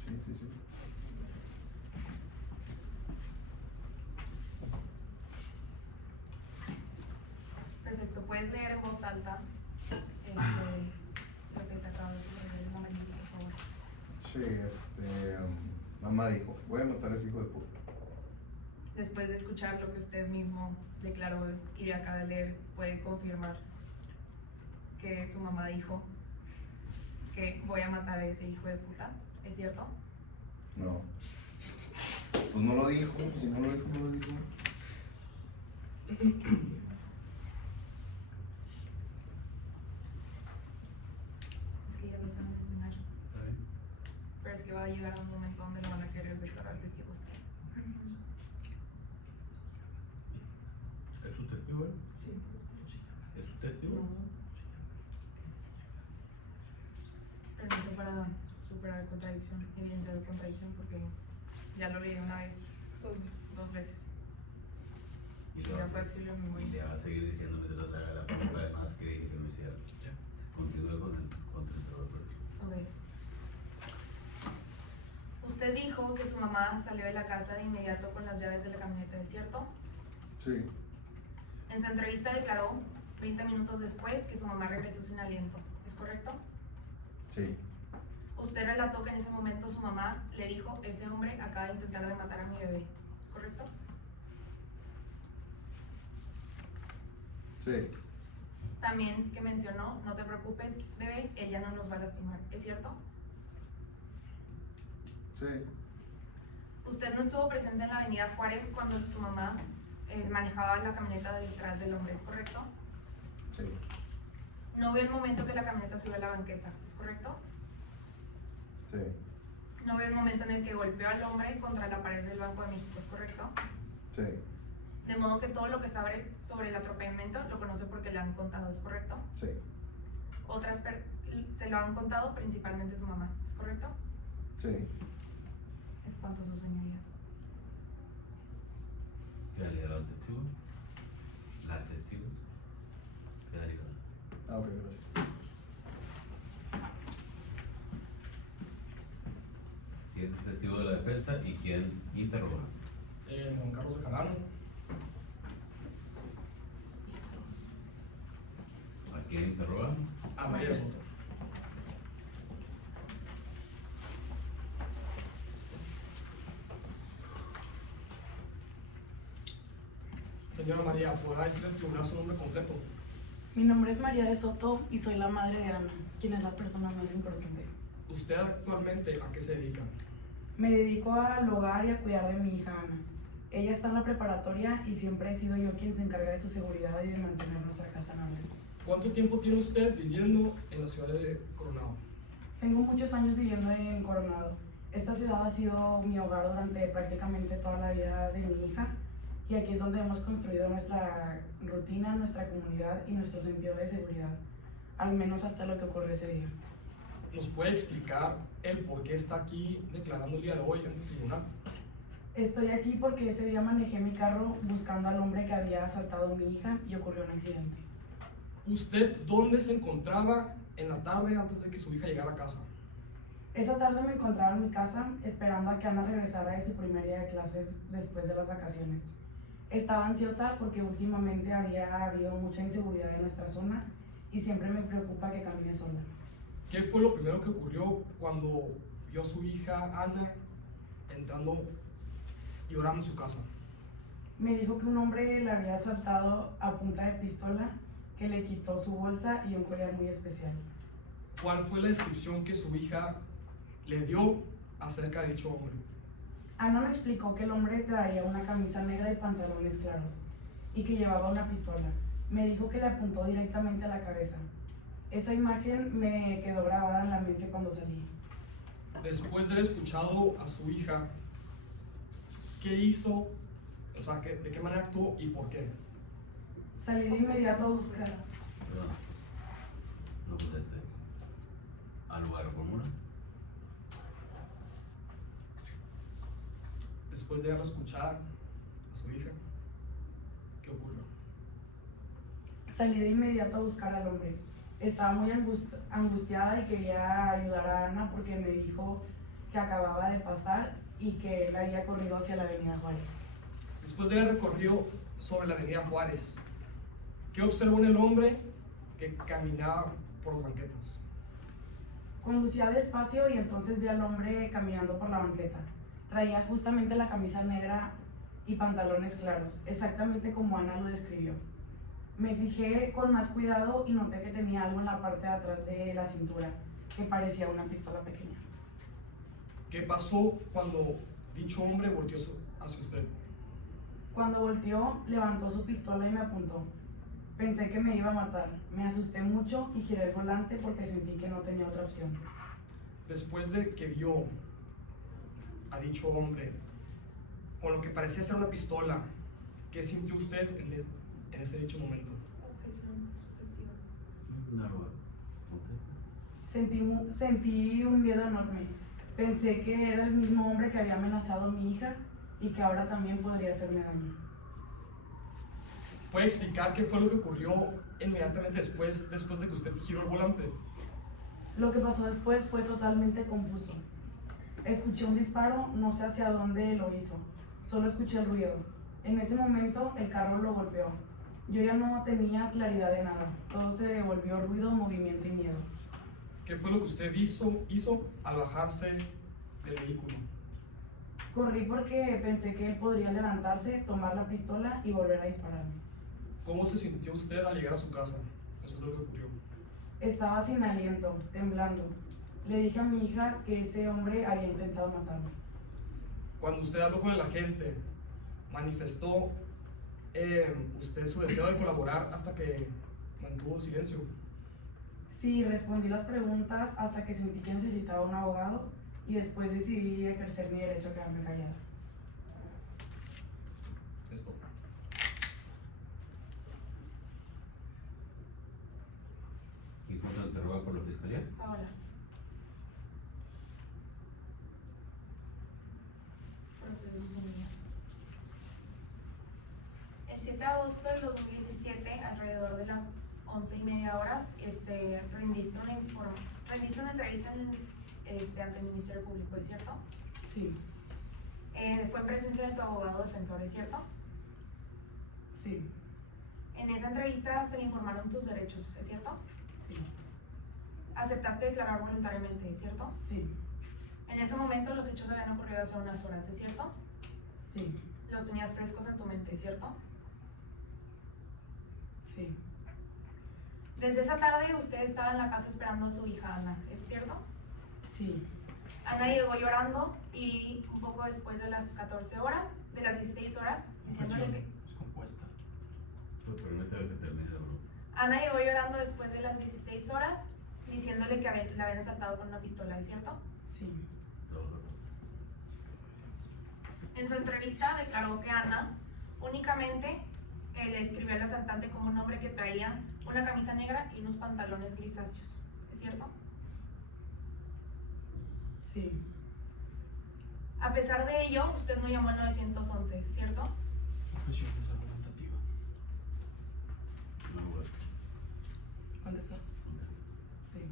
Sí, sí, sí. Perfecto, puedes leer en voz alta lo que te acabo de sugerir, el momento. Sí, mamá dijo, voy a matar a ese hijo de puta. Después de escuchar lo que usted mismo declaró y acaba de leer, ¿puede confirmar que su mamá dijo que voy a matar a ese hijo de puta? ¿Es cierto? No. Pues no lo dijo, pues si no lo dijo, no lo dijo. Es que ya lo van a mencionar. Pero es que va a llegar a un momento donde le van a querer declarar testigo a usted. ¿Es su testigo, él? Sí. ¿Es su testigo? Permiso para superar contradicción, evidenciar la contradicción, porque ya lo leí una vez, dos veces. Y Y le va ya a- fue auxilio en Y memoria. le va a seguir diciendo mientras haga la pregunta, además que dije que no hiciera. Continúe con el interrogatorio. Ok. Usted dijo que su mamá salió de la casa de inmediato con las llaves de la camioneta, ¿es cierto? Sí, En su entrevista declaró 20 minutos después que su mamá regresó sin aliento, ¿es correcto? sí, Usted relató que en ese momento su mamá le dijo, ese hombre acaba de intentar de matar a mi bebé, ¿es correcto? sí, También que mencionó, no te preocupes, bebé, ella no nos va a lastimar, ¿es cierto? sí, Usted no estuvo presente en la avenida Juárez cuando su mamá manejaba la camioneta detrás del hombre, ¿es correcto? sí, No vio el momento que la camioneta subió a la banqueta, ¿es correcto? sí, No vio el momento en el que golpeó al hombre contra la pared del Banco de México, ¿es correcto? sí, De modo que todo lo que sabe sobre el atropellamiento lo conoce porque le han contado, ¿es correcto? sí, Se lo han contado principalmente su mamá, ¿es correcto? sí. Espantoso, señoría. ¿Queda liberado el testigo? ¿La testigo? Queda liberado. Ah, ok, gracias. Siguiente testigo de la defensa y quién interroga. Juan Carlos Bejarano. ¿A quién interroga? A María Soto. Señora María, ¿podrá decir al tribunal su nombre completo? Mi nombre es María de Soto y soy la madre de Ana, quien es la persona más importante. ¿Usted actualmente a qué se dedica? Me dedico al hogar y a cuidar de mi hija Ana. Ella está en la preparatoria y siempre he sido yo quien se encarga de su seguridad y de mantener nuestra casa en orden. ¿Cuánto tiempo tiene usted viviendo en la ciudad de Coronado? Tengo muchos años viviendo en Coronado. Esta ciudad ha sido mi hogar durante prácticamente toda la vida de mi hija y aquí es donde hemos construido nuestra rutina, nuestra comunidad y nuestro sentido de seguridad, al menos hasta lo que ocurrió ese día. ¿Nos puede explicar el por qué está aquí declarando el día de hoy ante el tribunal? Estoy aquí porque ese día manejé mi carro buscando al hombre que había asaltado a mi hija y ocurrió un accidente. ¿Usted dónde se encontraba en la tarde antes de que su hija llegara a casa? Esa tarde me encontraba en mi casa esperando a que Ana regresara de su primer día de clases después de las vacaciones. Estaba ansiosa porque últimamente había habido mucha inseguridad en nuestra zona y siempre me preocupa que camine sola. ¿Qué fue lo primero que ocurrió cuando vio a su hija Ana entrando y orando en su casa? Me dijo que un hombre la había asaltado a punta de pistola, que le quitó su bolsa y un collar muy especial. ¿Cuál fue la descripción que su hija le dio acerca de dicho hombre? Ana me explicó que el hombre traía una camisa negra y pantalones claros y que llevaba una pistola. Me dijo que le apuntó directamente a la cabeza. Esa imagen me quedó grabada en la mente cuando salí. Después de haber escuchado a su hija, ¿qué hizo? O sea, ¿de qué manera actuó y por qué? Salí de inmediato a buscar. Perdón. No conteste. ¿Al lugar común? Después de haberla escuchado a su hija, ¿qué ocurrió? Salí de inmediato a buscar al hombre. Estaba muy angustiada y quería ayudar a Ana porque me dijo que acababa de pasar y que él había corrido hacia la avenida Juárez. Después de haber recorrido sobre la avenida Juárez, ¿qué observó en el hombre que caminaba por las banquetas? Conducía despacio y entonces vi al hombre caminando por la banqueta. Traía justamente la camisa negra y pantalones claros, exactamente como Ana lo describió. Me fijé con más cuidado y noté que tenía algo en la parte de atrás de la cintura, que parecía una pistola pequeña. ¿Qué pasó cuando dicho hombre volteó hacia usted? Cuando volteó, levantó su pistola y me apuntó. Pensé que me iba a matar. Me asusté mucho y giré el volante porque sentí que no tenía otra opción. Después de que vio a dicho hombre con lo que parecía ser una pistola, ¿qué sintió usted en ese dicho momento? Sentí un miedo enorme. Pensé que era el mismo hombre que había amenazado a mi hija y que ahora también podría hacerme daño. ¿Puede explicar qué fue lo que ocurrió inmediatamente después de que usted giró el volante? Lo que pasó después fue totalmente confuso. Escuché un disparo, no sé hacia dónde lo hizo. Solo escuché el ruido. En ese momento el carro lo golpeó. Yo ya no tenía claridad de nada. Todo se volvió ruido, movimiento y miedo. ¿Qué fue lo que usted hizo al bajarse del vehículo? Corrí porque pensé que él podría levantarse, tomar la pistola y volver a dispararme. ¿Cómo se sintió usted al llegar a su casa después de lo que ocurrió? Estaba sin aliento, temblando. Le dije a mi hija que ese hombre había intentado matarme. Cuando usted habló con el agente, manifestó usted su deseo de colaborar hasta que mantuvo silencio. Sí, respondí las preguntas hasta que sentí que necesitaba un abogado y después decidí ejercer mi derecho a quedarme callada. Esto. ¿Y cuándo te interroga por la fiscalía? Ahora. Proceso su señoría. El 7 de agosto del 2017, alrededor de las 11:30 horas, rendiste una entrevista ante el Ministerio Público, ¿es cierto? Sí. Fue en presencia de tu abogado defensor, ¿es cierto? Sí. En esa entrevista se le informaron tus derechos, ¿es cierto? Sí. Aceptaste declarar voluntariamente, ¿es cierto? Sí. En ese momento los hechos habían ocurrido hace unas horas, ¿es cierto? Sí. Los tenías frescos en tu mente, ¿es cierto? Sí. Desde esa tarde usted estaba en la casa esperando a su hija Ana, ¿es cierto? Sí. Ana llegó llorando y un poco después de las 14 horas, de las 16 horas, diciéndole que... Es compuesta. Pues permítame que termine, bro. Ana llegó llorando después de las 16 horas, diciéndole que la habían asaltado con una pistola, ¿es cierto? Sí. En su entrevista declaró que Ana únicamente le describió al asaltante como un hombre que traía una camisa negra y unos pantalones grisáceos, ¿es cierto? Sí. A pesar de ello, usted no llamó al 911, ¿es cierto? Objeción desargumentativa. No, güey. ¿Contestó? Sí.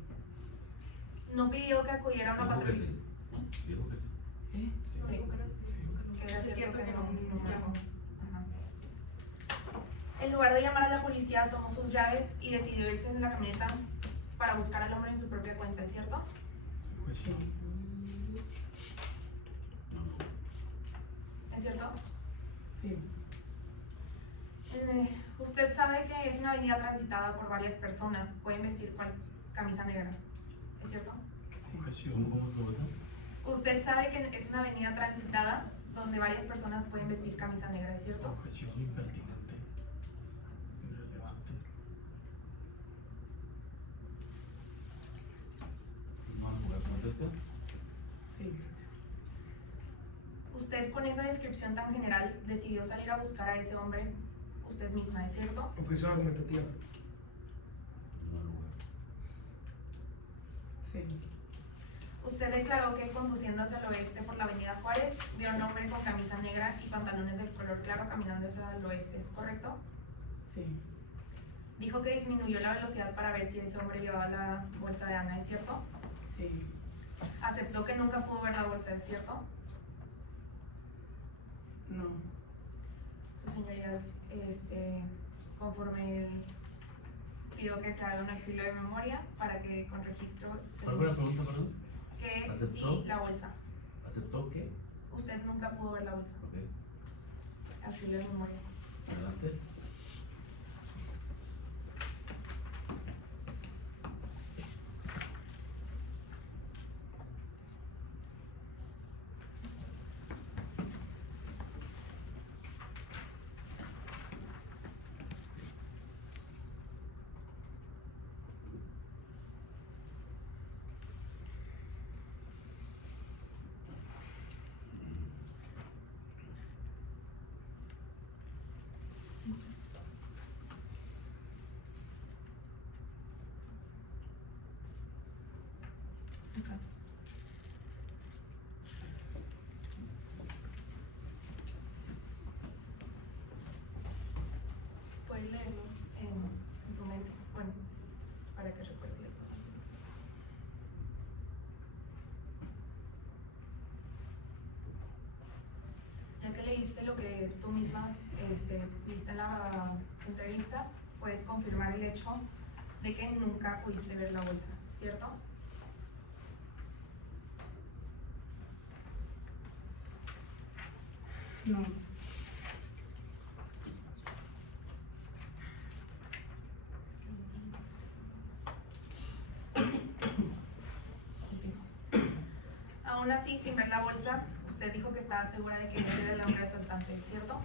No pidió que acudiera a una Dijo que patrulla. sí. Dijo que sí. ¿Eh? Sí, que era cierto que no llamó. Ajá. En lugar de llamar a la policía, tomó sus llaves y decidió irse en la camioneta para buscar al hombre en su propia cuenta, ¿es cierto? Objeción. ¿Es cierto? Sí. Usted sabe que es una avenida transitada por varias personas, pueden vestir camisa negra, ¿es cierto? Objeción. ¿Cómo es lo otro? Usted sabe que es una avenida transitada donde varias personas pueden vestir camisa negra, ¿es cierto? Objeción impertinente. Irrelevante. ¿No al jugar contesta? Sí. Usted con esa descripción tan general decidió salir a buscar a ese hombre usted misma, ¿es cierto? Objeción argumentativa. No al jugar. Sí. Usted declaró que conduciendo hacia el oeste por la avenida Juárez, vio a un hombre con camisa negra y pantalones de color claro caminando hacia el oeste, ¿es correcto? Sí. Dijo que disminuyó la velocidad para ver si ese hombre llevaba la bolsa de Ana, ¿es cierto? Sí. Aceptó que nunca pudo ver la bolsa, ¿es cierto? No. Su señoría, conforme pido que se haga un auxilio de memoria para que con registro se ¿Cuál fue la pregunta, perdón? que ¿Aceptó? sí la bolsa. ¿Aceptó qué? Usted nunca pudo ver la bolsa. Ok, Auxilio de memoria. adelante. Puedes leerlo en tu mente, bueno, para que recuerdes la información. Ya que leíste lo que tú misma viste en la entrevista, puedes confirmar el hecho de que nunca pudiste ver la bolsa, ¿cierto? No. Aún así, sin ver la bolsa, usted dijo que estaba segura de que ese era el hombre asaltante, ¿cierto?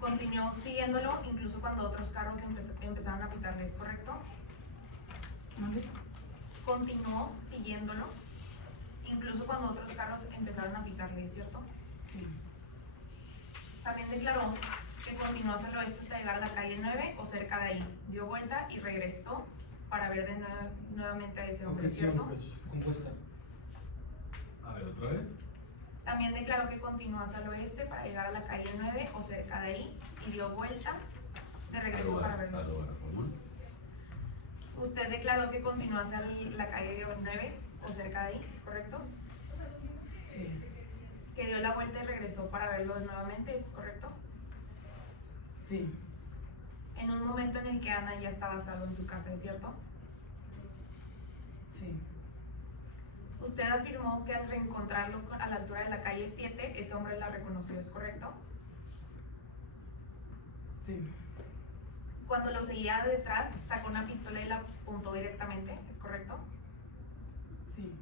Continuó siguiéndolo incluso cuando otros carros empezaron a pitarle, ¿es correcto? ¿Mande? Continuó siguiéndolo incluso cuando otros carros empezaron a pitarle, ¿cierto? Sí. También declaró que continuó hacia el oeste hasta llegar a la calle 9 o cerca de ahí. Dio vuelta y regresó para ver nuevamente a ese hombre, Objeción, ¿cierto? pues, compuesta. A ver, ¿otra vez? También declaró que continuó hacia el oeste para llegar a la calle 9 o cerca de ahí y dio vuelta de regreso para verlo. Usted declaró que continuó hacia la calle 9 o cerca de ahí, ¿es correcto? Sí. Que dio la vuelta y regresó para verlo nuevamente, ¿es correcto? Sí. En un momento en el que Ana ya estaba a salvo en su casa, ¿es cierto? Sí. Usted afirmó que al reencontrarlo a la altura de la calle 7, ese hombre la reconoció, ¿es correcto? Sí. Cuando lo seguía de detrás, sacó una pistola y la apuntó directamente, ¿es correcto? Sí.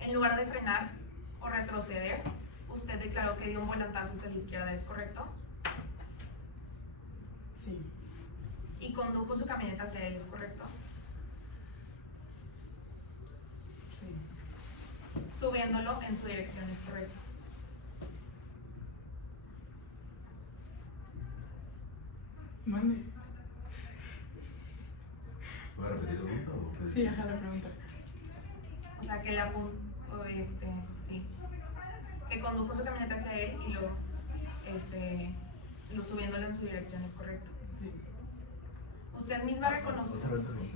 En lugar de frenar o retroceder, usted declaró que dio un volantazo hacia la izquierda, ¿es correcto? Sí. Y condujo su camioneta hacia él, ¿es correcto? Sí. Subiéndolo en su dirección, ¿es correcto? ¿Mande? ¿Puedo repetir la pregunta o qué? Sí, ajá, la pregunta. O sea, que le apuntó, sí, que condujo su camioneta hacia él y lo subiéndolo en su dirección, ¿es correcto? Sí. Usted misma reconoció Otra vez, perdón.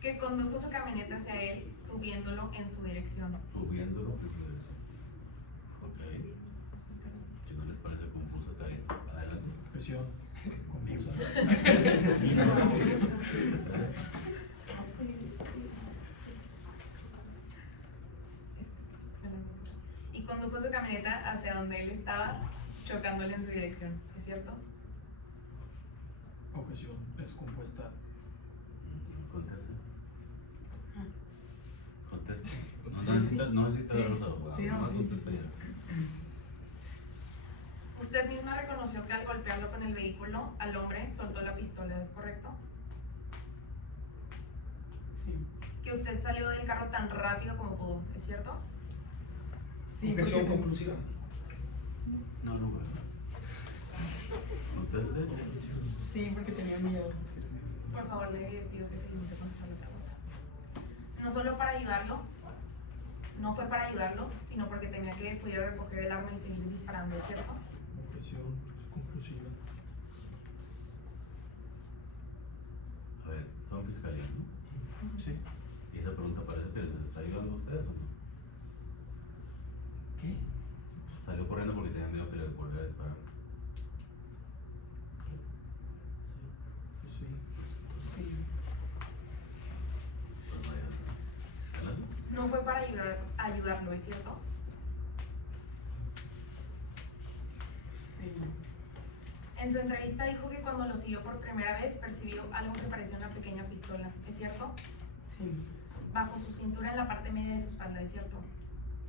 que condujo su camioneta hacia él subiéndolo en su dirección. Subiéndolo, ¿qué es eso? Ok. Si no les parece confuso, está bien. Adelante. Objeción. Confusa. Y condujo su camioneta hacia donde él estaba, chocándole en su dirección, ¿es cierto? Objeción. Es compuesta. Contesta. Contesta. No necesita ver los abogados. Sí, no, nomás sí, contesta sí. ya. Usted misma reconoció que al golpearlo con el vehículo, al hombre soltó la pistola, ¿es correcto? Sí. Que usted salió del carro tan rápido como pudo, ¿es cierto? Sí, Objeción porque- conclusiva. No, no, bueno. Conteste. Sí, porque tenía miedo. Por favor, le pido que se limite a contestar la pregunta. No solo para ayudarlo, no fue para ayudarlo, sino porque temía que pudiera recoger el arma y seguir disparando, ¿es cierto? Objeción. Conclusiva. A ver, son fiscalía, ¿no? Sí. Y esa pregunta parece que les está ayudando a ustedes, ¿o no? ¿Qué? Salió corriendo porque tenía miedo que le volviera a disparar. Sí. no fue para ayudarlo, ¿es cierto? Sí. En su entrevista dijo que cuando lo siguió por primera vez percibió algo que parecía una pequeña pistola, ¿es cierto? Sí. Bajo su cintura en la parte media de su espalda, ¿es cierto?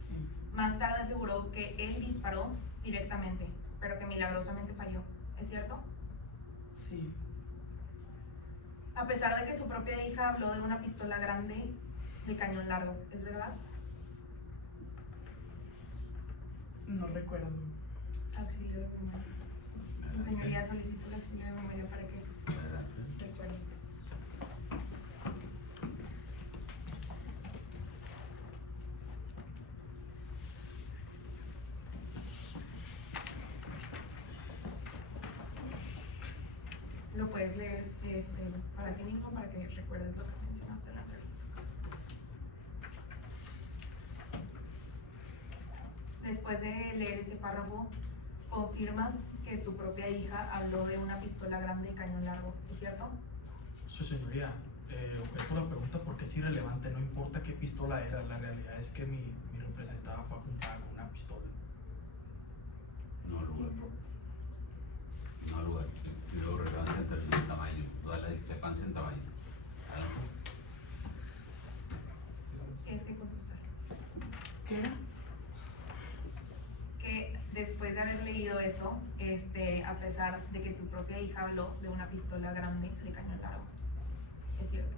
Sí. Más tarde aseguró que él disparó directamente, pero que milagrosamente falló, ¿es cierto? Sí. A pesar de que su propia hija habló de una pistola grande de cañón largo, ¿es verdad? No recuerdo. Auxilio de memoria. Su señoría solicita el auxilio de memoria para que recuerde. Lo puedes leer para ti mismo, para que recuerdes lo que mencionaste en la entrevista. Después de leer ese párrafo, confirmas que tu propia hija habló de una pistola grande de cañón largo, ¿es cierto? Su señoría, objeto la pregunta porque es irrelevante, no importa qué pistola era, la realidad es que mi representada fue apuntada con una pistola. No lugar. No lugar. Si luego relevancia en términos de tamaño, toda la discrepancia en tamaño. Tienes que contestar. ¿Qué era? Que después de haber leído eso, a pesar de que tu propia hija habló de una pistola grande de cañón largo, ¿es cierto?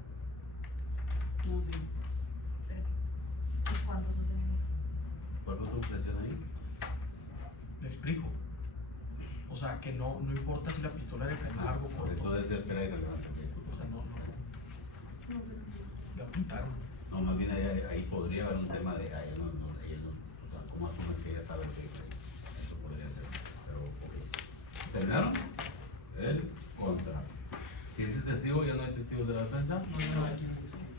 No sé. ¿Y cuánto sucedió? ¿Cuál fue tu objeción ahí? Le explico. O sea, que no importa si la pistola era de cañón largo o Porque corto. tú decías que era irrelevante. O sea, no. Le apuntaron. No, más bien ahí podría haber un tema de ella no, o sea, ¿cómo asumes que ella sabe que eso podría ser? Pero, ok. ¿Terminaron? El contra. ¿Tienes testigo? ¿Ya no hay testigos de la defensa? No hay.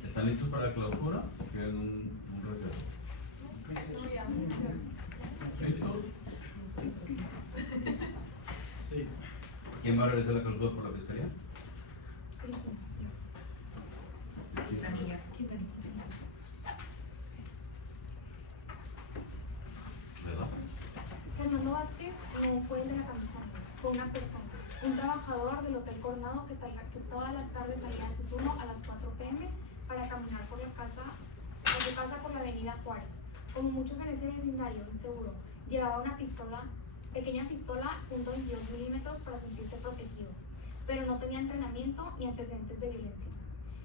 ¿Están listos para la clausura o quieren un receso? ¿Listo? Sí. ¿Quién va a realizar la clausura por la fiscalía? Quintanilla. ¿Verdad? Fernando Vázquez no fue el de la camisa, fue una persona, un trabajador del Hotel Coronado que todas las tardes salía de su turno a las 4 p.m. para caminar por su casa por la avenida Juárez. Como muchos en ese vecindario inseguro, llevaba una pequeña pistola .22 milímetros para sentirse protegido, pero no tenía entrenamiento ni antecedentes de violencia.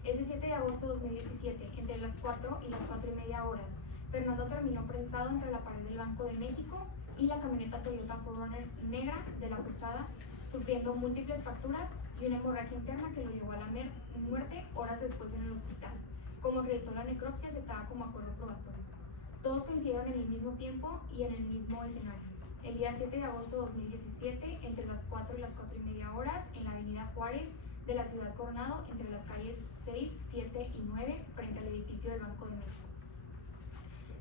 Ese 7 de agosto de 2017, entre las 4 y las 4:30 horas, Fernando terminó prensado entre la pared del Banco de México y la camioneta Toyota 4Runner negra de la Posada, sufriendo múltiples fracturas y una hemorragia interna que lo llevó a la muerte horas después en el hospital. Como acreditó la necropsia, aceptada como acuerdo probatorio. Todos coincidieron en el mismo tiempo y en el mismo escenario. El día 7 de agosto de 2017, entre las 4 y las 4:30 horas, en la avenida Juárez de la ciudad Coronado, entre las calles 6, 7 y 9, frente al edificio del Banco de México.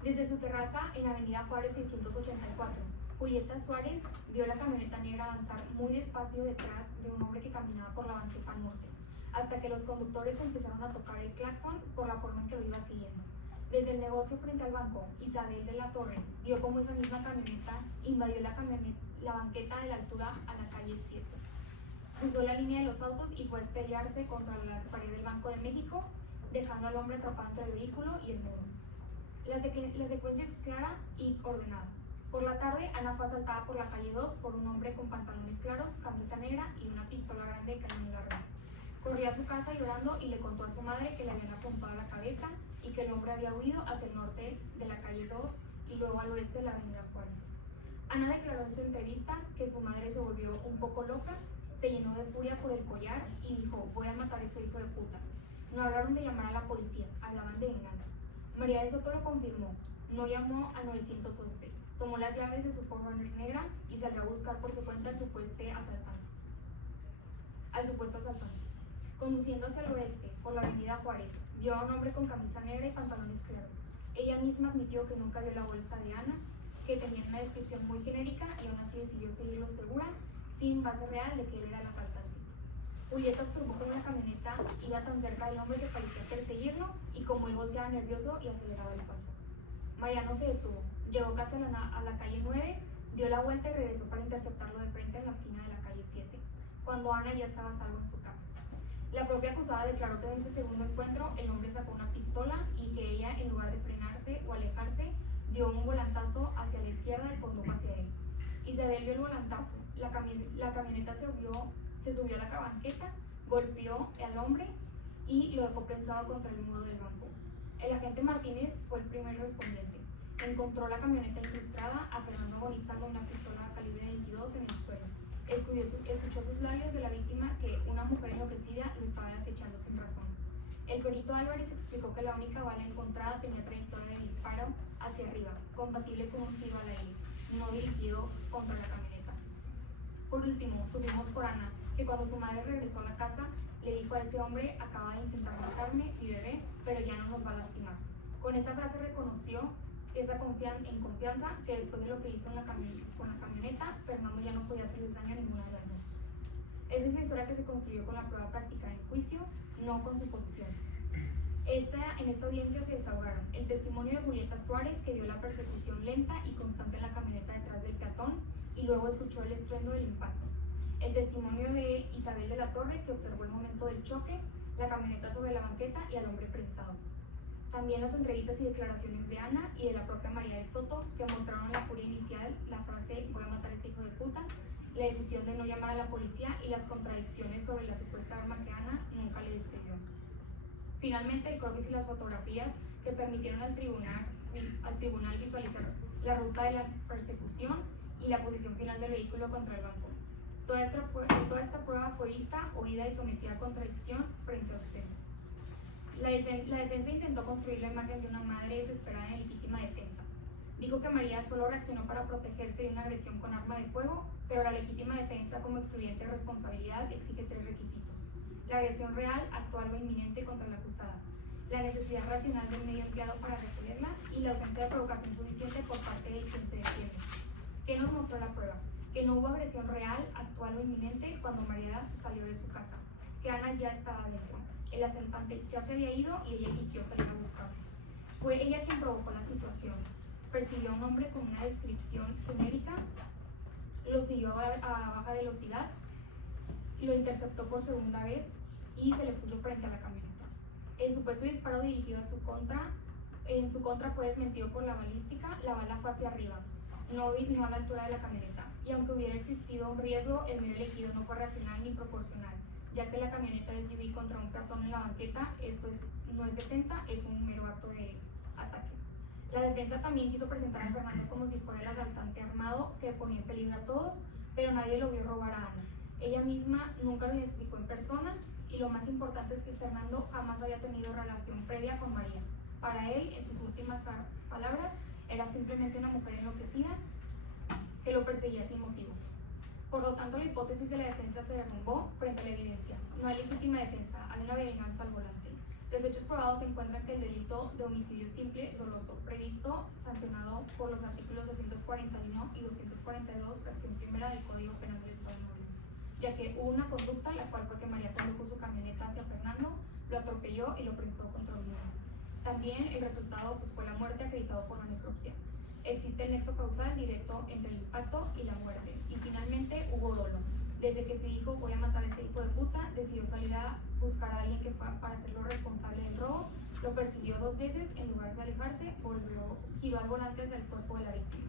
Desde su terraza, en la avenida Juárez 684, Julieta Suárez vio la camioneta negra avanzar muy despacio detrás de un hombre que caminaba por la banqueta norte, hasta que los conductores empezaron a tocar el claxon por la forma en que lo iba siguiendo. Desde el negocio frente al banco, Isabel de la Torre vio cómo esa misma camioneta invadió la banqueta de la altura a la calle 7. Cruzó la línea de los autos y fue a estrellarse contra la pared del Banco de México, dejando al hombre atrapado entre el vehículo y el muro. La secuencia es clara y ordenada. Por la tarde, Ana fue asaltada por la calle 2 por un hombre con pantalones claros, camisa negra y una pistola grande de cañón largo. Corrió a su casa llorando y le contó a su madre que le habían apuntado a la cabeza y que el hombre había huido hacia el norte de la calle 2 y luego al oeste de la avenida Juárez. Ana declaró en su entrevista que su madre se volvió un poco loca, se llenó de furia por el collar y dijo: voy a matar a ese hijo de puta. No hablaron de llamar a la policía, hablaban de venganza. María de Soto lo confirmó, no llamó al 911, tomó las llaves de su Forerunner negra y salió a buscar por su cuenta al supuesto asaltante. Conduciendo hacia el oeste, por la avenida Juárez, vio a un hombre con camisa negra y pantalones claros. Ella misma admitió que nunca vio la bolsa de Ana, que tenía una descripción muy genérica y aún así decidió seguirlo segura, sin base real de que él era el asaltante. Julieta observó cómo la camioneta iba tan cerca del hombre que parecía perseguirlo y como él volteaba nervioso y aceleraba el paso. María no se detuvo, llegó casi a la calle 9, dio la vuelta y regresó para interceptarlo de frente en la esquina de la calle 7, cuando Ana ya estaba a salvo en su casa. La propia acusada declaró que en ese segundo encuentro el hombre sacó una pistola y que ella, en lugar de frenarse o alejarse, dio un volantazo hacia la izquierda y condujo hacia él. Isabel vio el volantazo, la camioneta se subió a la banqueta, golpeó al hombre y lo dejó prensado contra el muro del banco. El agente Martínez fue el primer respondiente. Encontró la camioneta incrustada a Fernando agonizando una pistola calibre 22 en el suelo. Escuchó sus labios de la víctima que una mujer enloquecida lo estaba acechando sin razón. El perito Álvarez explicó que la única bala encontrada tenía trayectoria de disparo hacia arriba, compatible con un tiro al aire, no dirigido contra la camioneta. Por último, supimos por Ana que cuando su madre regresó a la casa, le dijo a ese hombre: acaba de intentar matarme, mi bebé, pero ya no nos va a lastimar. Con esa frase reconoció en confianza que después de lo que hizo con la camioneta, Fernando ya no podía hacerles daño a ninguna de las dos. Esa es la historia que se construyó con la prueba práctica en juicio, no con suposiciones. En esta audiencia se desahogaron el testimonio de Julieta Suárez, que vio la persecución lenta y constante en la camioneta detrás del peatón y luego escuchó el estruendo del impacto. El testimonio de Isabel de la Torre, que observó el momento del choque, la camioneta sobre la banqueta y al hombre prensado. También las entrevistas y declaraciones de Ana y de la propia María de Soto, que mostraron la furia inicial, la frase "voy a matar a ese hijo de puta", la decisión de no llamar a la policía y las contradicciones sobre la supuesta arma que Ana nunca le describió. Finalmente, el croquis y las fotografías que permitieron al tribunal visualizar la ruta de la persecución y la posición final del vehículo contra el banco. Toda esta prueba fue vista, oída y sometida a contradicción frente a ustedes. La defensa intentó construir la imagen de una madre desesperada en legítima defensa. Dijo que María solo reaccionó para protegerse de una agresión con arma de fuego, pero la legítima defensa como excluyente de responsabilidad exige 3 requisitos: la agresión real, actual o inminente contra la acusada, la necesidad racional del medio empleado para repelerla y la ausencia de provocación suficiente por parte de quien se defiende. ¿Qué nos mostró la prueba? Que no hubo agresión real, actual o inminente cuando María salió de su casa, que Ana ya estaba dentro, el asaltante ya se había ido y ella eligió salir a buscarlo. Fue ella quien provocó la situación. Persiguió a un hombre con una descripción genérica, lo siguió a baja velocidad, lo interceptó por segunda vez y se le puso frente a la camioneta. El supuesto disparo dirigido en su contra fue desmentido por la balística. La bala fue hacia arriba, no a la altura de la camioneta, y aunque hubiera existido un riesgo, el medio elegido no fue racional ni proporcional, ya que la camioneta de SUV contra un peatón en la banqueta, no es defensa, es un mero acto de ataque. La defensa también quiso presentar a Fernando como si fuera el asaltante armado que ponía en peligro a todos, pero nadie lo vio robar a Ana. Ella misma nunca lo identificó en persona, y lo más importante es que Fernando jamás había tenido relación previa con María. Para él, en sus últimas palabras, era simplemente una mujer enloquecida que lo perseguía sin motivo. Por lo tanto, la hipótesis de la defensa se derrumbó frente a la evidencia. No hay legítima defensa, hay una venganza al volante. Los hechos probados encuentran que el delito de homicidio simple doloso, previsto, sancionado por los artículos 241 y 242, fracción primera del Código Penal del Estado de Nuevo León, ya que hubo una conducta la cual fue que María condujo su camioneta hacia Fernando, lo atropelló y lo prensó contra un muro. También el resultado fue la muerte acreditado por la necropsia. Existe el nexo causal directo entre el impacto y la muerte. Y finalmente hubo dolo. Desde que se dijo "voy a matar a ese hijo de puta", decidió salir a buscar a alguien que fuera para hacerlo responsable del robo, lo persiguió 2 veces, en lugar de alejarse, giró al volante hacia el cuerpo de la víctima.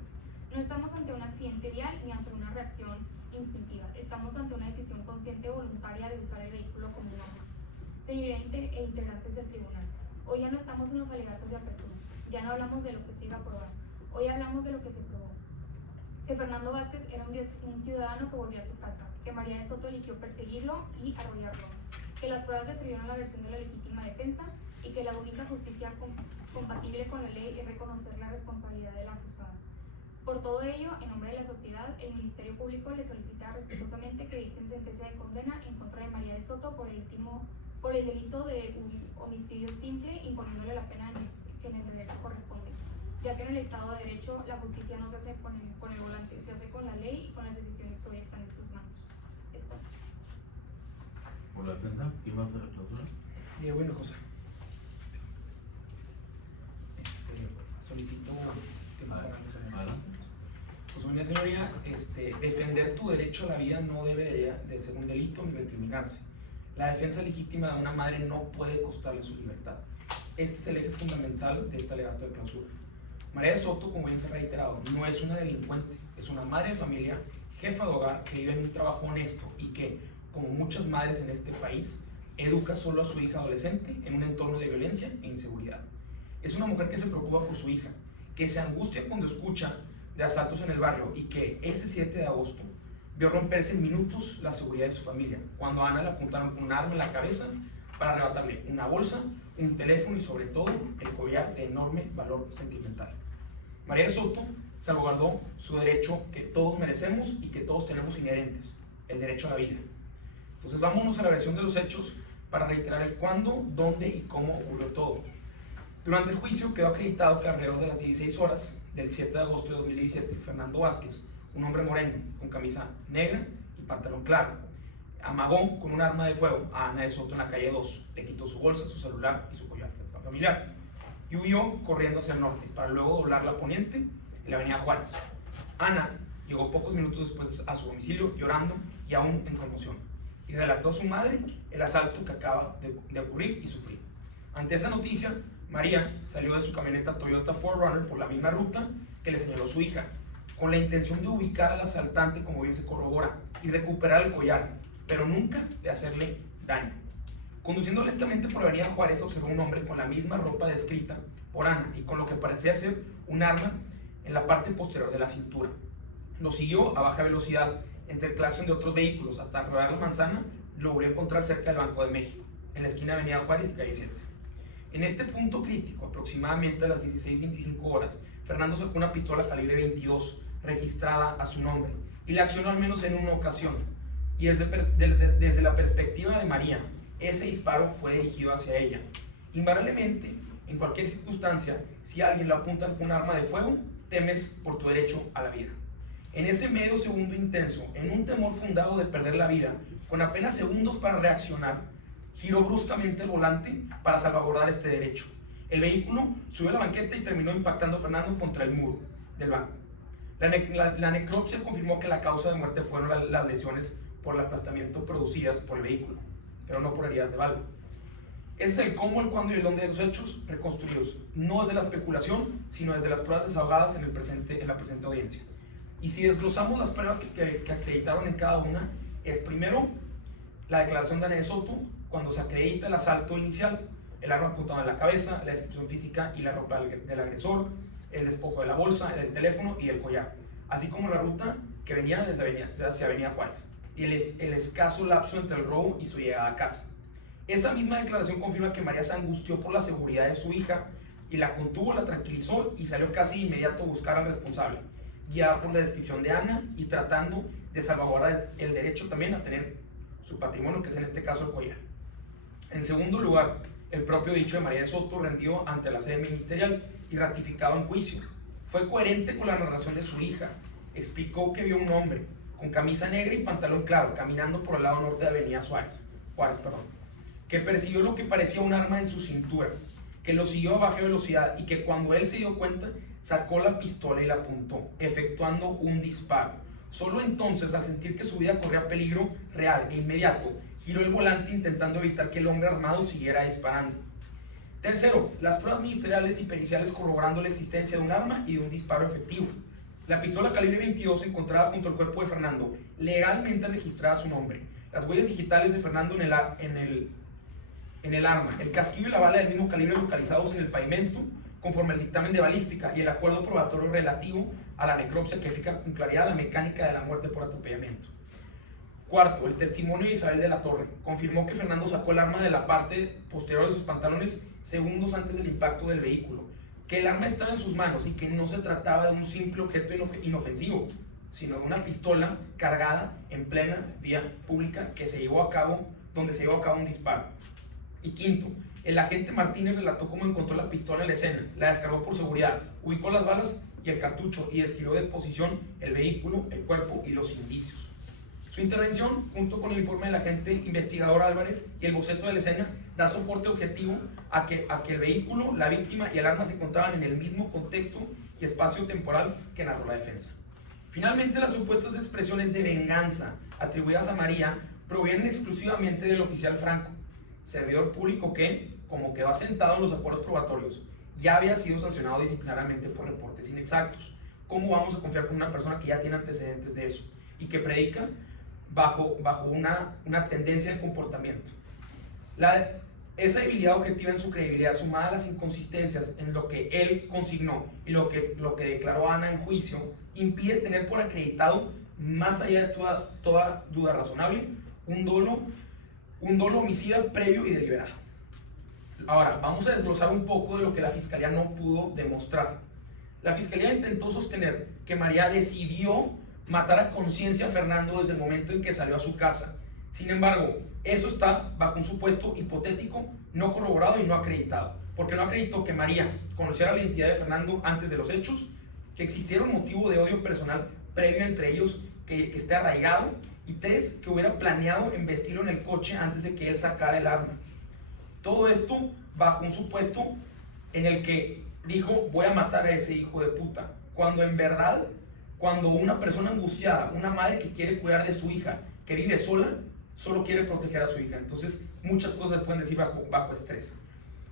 No estamos ante un accidente vial ni ante una reacción instintiva. Estamos ante una decisión consciente y voluntaria de usar el vehículo como un arma. Señoría e integrantes del tribunal, hoy ya no estamos en los alegatos de apertura. Ya no hablamos de lo que se iba a probar. Hoy hablamos de lo que se probó. Que Fernando Vázquez era un ciudadano que volvía a su casa, que María de Soto eligió perseguirlo y arrollarlo, que las pruebas destruyeron la versión de la legítima defensa y que la única justicia compatible con la ley es reconocer la responsabilidad de la acusada. Por todo ello, en nombre de la sociedad, el Ministerio Público le solicita respetuosamente que dicten sentencia de condena en contra de María de Soto por el delito de un homicidio simple, imponiéndole la pena que en el derecho corresponde, ya que en el Estado de Derecho la justicia no se hace con el volante, se hace con la ley y con las decisiones que hoy están en sus manos. Es todo. Por la defensa, ¿quién va a hacer la clausura? Diego Hinojosa. Solicito tiempo para los Adelante. Pues una señoría, defender tu derecho a la vida no debe de ser un delito ni recriminarse. La defensa legítima de una madre no puede costarle su libertad. Este es el eje fundamental de este alegato de clausura. María de Soto, como bien se ha reiterado, no es una delincuente, es una madre de familia, jefa de hogar que vive en un trabajo honesto y que, como muchas madres en este país, educa solo a su hija adolescente en un entorno de violencia e inseguridad. Es una mujer que se preocupa por su hija, que se angustia cuando escucha de asaltos en el barrio y que ese 7 de agosto vio romperse en minutos la seguridad de su familia, cuando a Ana le apuntaron con un arma en la cabeza para arrebatarle una bolsa, un teléfono y sobre todo el collar de enorme valor sentimental. María de Soto salvaguardó su derecho que todos merecemos y que todos tenemos inherentes, el derecho a la vida. Entonces vámonos a la versión de los hechos para reiterar el cuándo, dónde y cómo ocurrió todo. Durante el juicio quedó acreditado que alrededor de las 16 horas del 7 de agosto de 2017, Fernando Vázquez, un hombre moreno con camisa negra y pantalón claro, amagó con un arma de fuego a Ana de Soto en la calle 2, le quitó su bolsa, su celular y su collar familiar y huyó corriendo hacia el norte para luego doblar la poniente en la avenida Juárez. Ana llegó pocos minutos después a su domicilio llorando y aún en conmoción y relató a su madre el asalto que acaba de ocurrir y sufrir. Ante esa noticia, María salió de su camioneta Toyota 4Runner por la misma ruta que le señaló su hija, con la intención de ubicar al asaltante, como bien se corrobora, y recuperar el collar, pero nunca de hacerle daño. Conduciendo lentamente por la avenida Juárez, observó un hombre con la misma ropa descrita por Ana y con lo que parecía ser un arma en la parte posterior de la cintura. Lo siguió a baja velocidad entre el claxon de otros vehículos hasta rodar la manzana. Lo volvió a encontrar cerca del Banco de México, en la esquina de avenida Juárez y calle 7. En este punto crítico, aproximadamente a las 16:25 horas, Fernando sacó una pistola calibre 22 registrada a su nombre y la accionó al menos en una ocasión. Y desde la perspectiva de María, ese disparo fue dirigido hacia ella. Invariablemente, en cualquier circunstancia, si alguien lo apunta con un arma de fuego, temes por tu derecho a la vida. En ese medio segundo intenso, en un temor fundado de perder la vida, con apenas segundos para reaccionar, giró bruscamente el volante para salvaguardar este derecho. El vehículo subió a la banqueta y terminó impactando a Fernando contra el muro del banco. La necropsia confirmó que la causa de muerte fueron las lesiones por el aplastamiento producidas por el vehículo, pero no por heridas de bala. Ese es el cómo, el cuándo y el dónde de los hechos reconstruidos, no desde la especulación, sino desde las pruebas desahogadas en la presente audiencia. Y si desglosamos las pruebas que acreditaron en cada una, es primero la declaración de Ana de Soto, cuando se acredita el asalto inicial, el arma apuntada en la cabeza, la descripción física y la ropa del agresor, el despojo de la bolsa, el teléfono y el collar, así como la ruta que venía hacia Avenida Juárez y el escaso lapso entre el robo y su llegada a casa. Esa misma declaración confirma que María se angustió por la seguridad de su hija y la contuvo, la tranquilizó y salió casi inmediato a buscar al responsable, guiada por la descripción de Ana y tratando de salvaguardar el derecho también a tener su patrimonio, que es en este caso el collar. En segundo lugar, el propio dicho de María de Soto rendió ante la sede ministerial y ratificado en juicio. Fue coherente con la narración de su hija. Explicó que vio un hombre con camisa negra y pantalón claro caminando por el lado norte de Avenida Juárez, que persiguió lo que parecía un arma en su cintura, que lo siguió a baja velocidad y que cuando él se dio cuenta sacó la pistola y la apuntó, efectuando un disparo. Solo entonces, al sentir que su vida corría peligro real e inmediato, giró el volante intentando evitar que el hombre armado siguiera disparando. Tercero, las pruebas ministeriales y periciales corroborando la existencia de un arma y de un disparo efectivo. La pistola calibre 22 encontrada junto al cuerpo de Fernando, legalmente registrada a su nombre. Las huellas digitales de Fernando en el arma, el casquillo y la bala del mismo calibre localizados en el pavimento, conforme al dictamen de balística y el acuerdo probatorio relativo a la necropsia que fija con claridad la mecánica de la muerte por atropellamiento. Cuarto, el testimonio de Isabel de la Torre confirmó que Fernando sacó el arma de la parte posterior de sus pantalones segundos antes del impacto del vehículo, que el arma estaba en sus manos y que no se trataba de un simple objeto inofensivo, sino de una pistola cargada en plena vía pública donde se llevó a cabo un disparo. Y quinto, el agente Martínez relató cómo encontró la pistola en la escena, la descargó por seguridad, ubicó las balas y el cartucho y describió de posición el vehículo, el cuerpo y los indicios. Su intervención, junto con el informe del agente investigador Álvarez y el boceto de la escena, da soporte objetivo a que el vehículo, la víctima y el arma se encontraban en el mismo contexto y espacio temporal que narró la defensa. Finalmente, las supuestas expresiones de venganza atribuidas a María provienen exclusivamente del oficial Franco, servidor público que, como quedó asentado en los acuerdos probatorios, ya había sido sancionado disciplinariamente por reportes inexactos. ¿Cómo vamos a confiar con una persona que ya tiene antecedentes de eso y que predica bajo una tendencia de comportamiento? Esa debilidad objetiva en su credibilidad, sumada a las inconsistencias en lo que él consignó y lo que declaró Ana en juicio, impide tener por acreditado, más allá de toda duda razonable, un dolo homicida previo y deliberado. Ahora, vamos a desglosar un poco de lo que la Fiscalía no pudo demostrar. La Fiscalía intentó sostener que María decidió matar a conciencia a Fernando desde el momento en que salió a su casa. Sin embargo, eso está bajo un supuesto hipotético, no corroborado y no acreditado, porque no acreditó que María conociera la identidad de Fernando antes de los hechos, que existiera un motivo de odio personal previo entre ellos que esté arraigado, y 3, que hubiera planeado embestirlo en el coche antes de que él sacara el arma. Todo esto bajo un supuesto en el que dijo: voy a matar a ese hijo de puta, cuando en verdad, cuando una persona angustiada, una madre que quiere cuidar de su hija, que vive sola, solo quiere proteger a su hija. Entonces muchas cosas se pueden decir bajo estrés.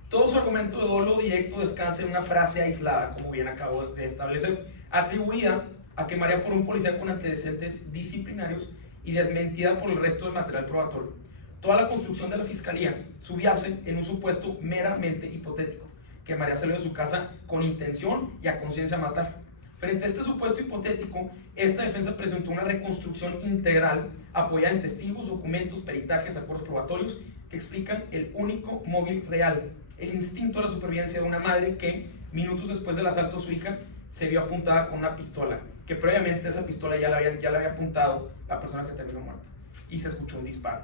Todo su argumento de dolo directo descansa en una frase aislada, como bien acabo de establecer, atribuida a que María por un policía con antecedentes disciplinarios y desmentida por el resto del material probatorio. Toda la construcción de la Fiscalía subyace en un supuesto meramente hipotético, que María salió de su casa con intención y a conciencia a matar. Frente a este supuesto hipotético, esta defensa presentó una reconstrucción integral apoyada en testigos, documentos, peritajes, acuerdos probatorios que explican el único móvil real, el instinto a la supervivencia de una madre que, minutos después del asalto a su hija, se vio apuntada con una pistola, que previamente esa pistola ya la había apuntado la persona que terminó muerta, y se escuchó un disparo.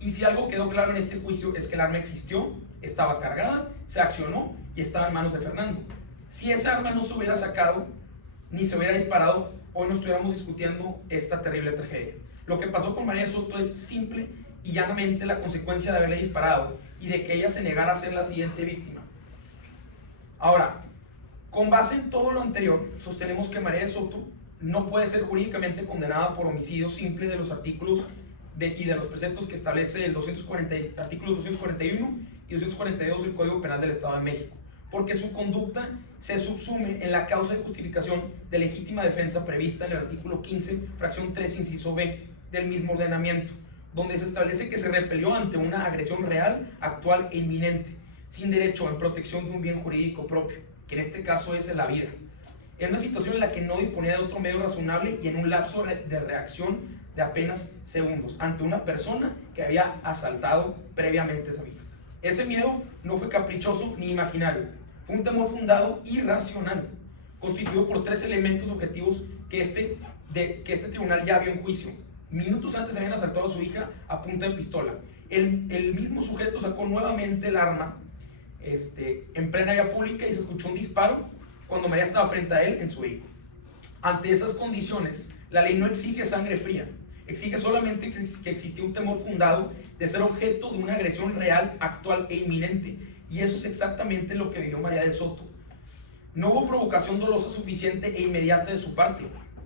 Y si algo quedó claro en este juicio es que el arma existió, estaba cargada, se accionó y estaba en manos de Fernando. Si esa arma no se hubiera sacado, ni se hubiera disparado, hoy no estuviéramos discutiendo esta terrible tragedia. Lo que pasó con María Soto es simple y llanamente la consecuencia de haberle disparado y de que ella se negara a ser la siguiente víctima. Ahora, con base en todo lo anterior, sostenemos que María Soto no puede ser jurídicamente condenada por homicidio simple de los artículos y de los preceptos que establece el artículos 241 y 242 del Código Penal del Estado de México, porque su conducta se subsume en la causa de justificación de legítima defensa prevista en el artículo 15, fracción 3, inciso B, del mismo ordenamiento, donde se establece que se repelió ante una agresión real, actual e inminente, sin derecho en protección de un bien jurídico propio, que en este caso es la vida. En una situación en la que no disponía de otro medio razonable y en un lapso de reacción de apenas segundos, ante una persona que había asaltado previamente a esa vida. Ese miedo no fue caprichoso ni imaginario, fue un temor fundado y racional, constituido por 3 elementos objetivos que este tribunal ya vio en juicio. Minutos antes habían asaltado a su hija a punta de pistola. El mismo sujeto sacó nuevamente el arma en plena vía pública y se escuchó un disparo cuando María estaba frente a él en su vehículo. Ante esas condiciones, la ley no exige sangre fría, exige solamente que existía un temor fundado de ser objeto de una agresión real, actual e inminente, y eso es exactamente lo que vivió María de Soto. No hubo provocación dolosa suficiente e inmediata de su parte,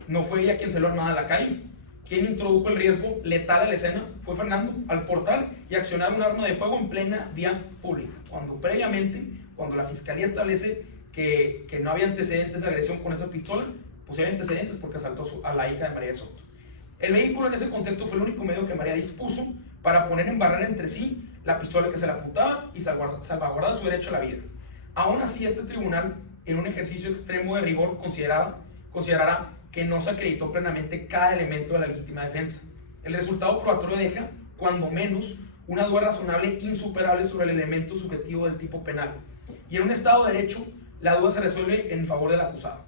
no fue ella quien salió armada a la calle. Quien introdujo el riesgo letal a la escena fue Fernando, al portar y accionar un arma de fuego en plena vía pública, cuando previamente, cuando la Fiscalía establece que no había antecedentes de agresión con esa pistola, pues había antecedentes porque asaltó a la hija de María de Soto. El vehículo en ese contexto fue el único medio que María dispuso para poner en barrera entre sí la pistola que se le apuntaba y salvaguardar su derecho a la vida. Aún así, este tribunal, en un ejercicio extremo de rigor, considerará que no se acreditó plenamente cada elemento de la legítima defensa. El resultado probatorio deja, cuando menos, una duda razonable insuperable sobre el elemento subjetivo del tipo penal. Y en un Estado de Derecho, la duda se resuelve en favor del acusado.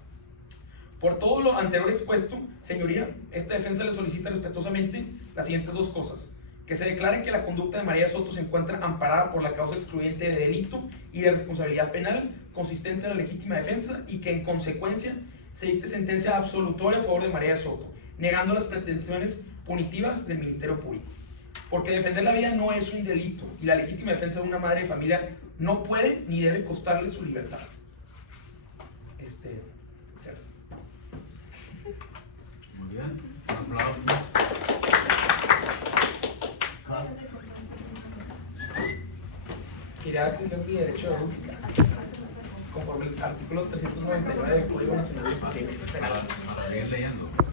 Por todo lo anterior expuesto, señoría, esta defensa le solicita respetuosamente las siguientes 2 cosas: que se declare que la conducta de María Soto se encuentra amparada por la causa excluyente de delito y de responsabilidad penal consistente en la legítima defensa, y que en consecuencia se dicte sentencia absolutoria a favor de María Soto, negando las pretensiones punitivas del Ministerio Público. Porque defender la vida no es un delito y la legítima defensa de una madre de familia no puede ni debe costarle su libertad. Cierto. Muy bien. Un aplauso. Irá a exigir mi derecho de réplica, conforme al artículo 399 del Código Nacional de Procedimientos Penales. Para seguir leyendo.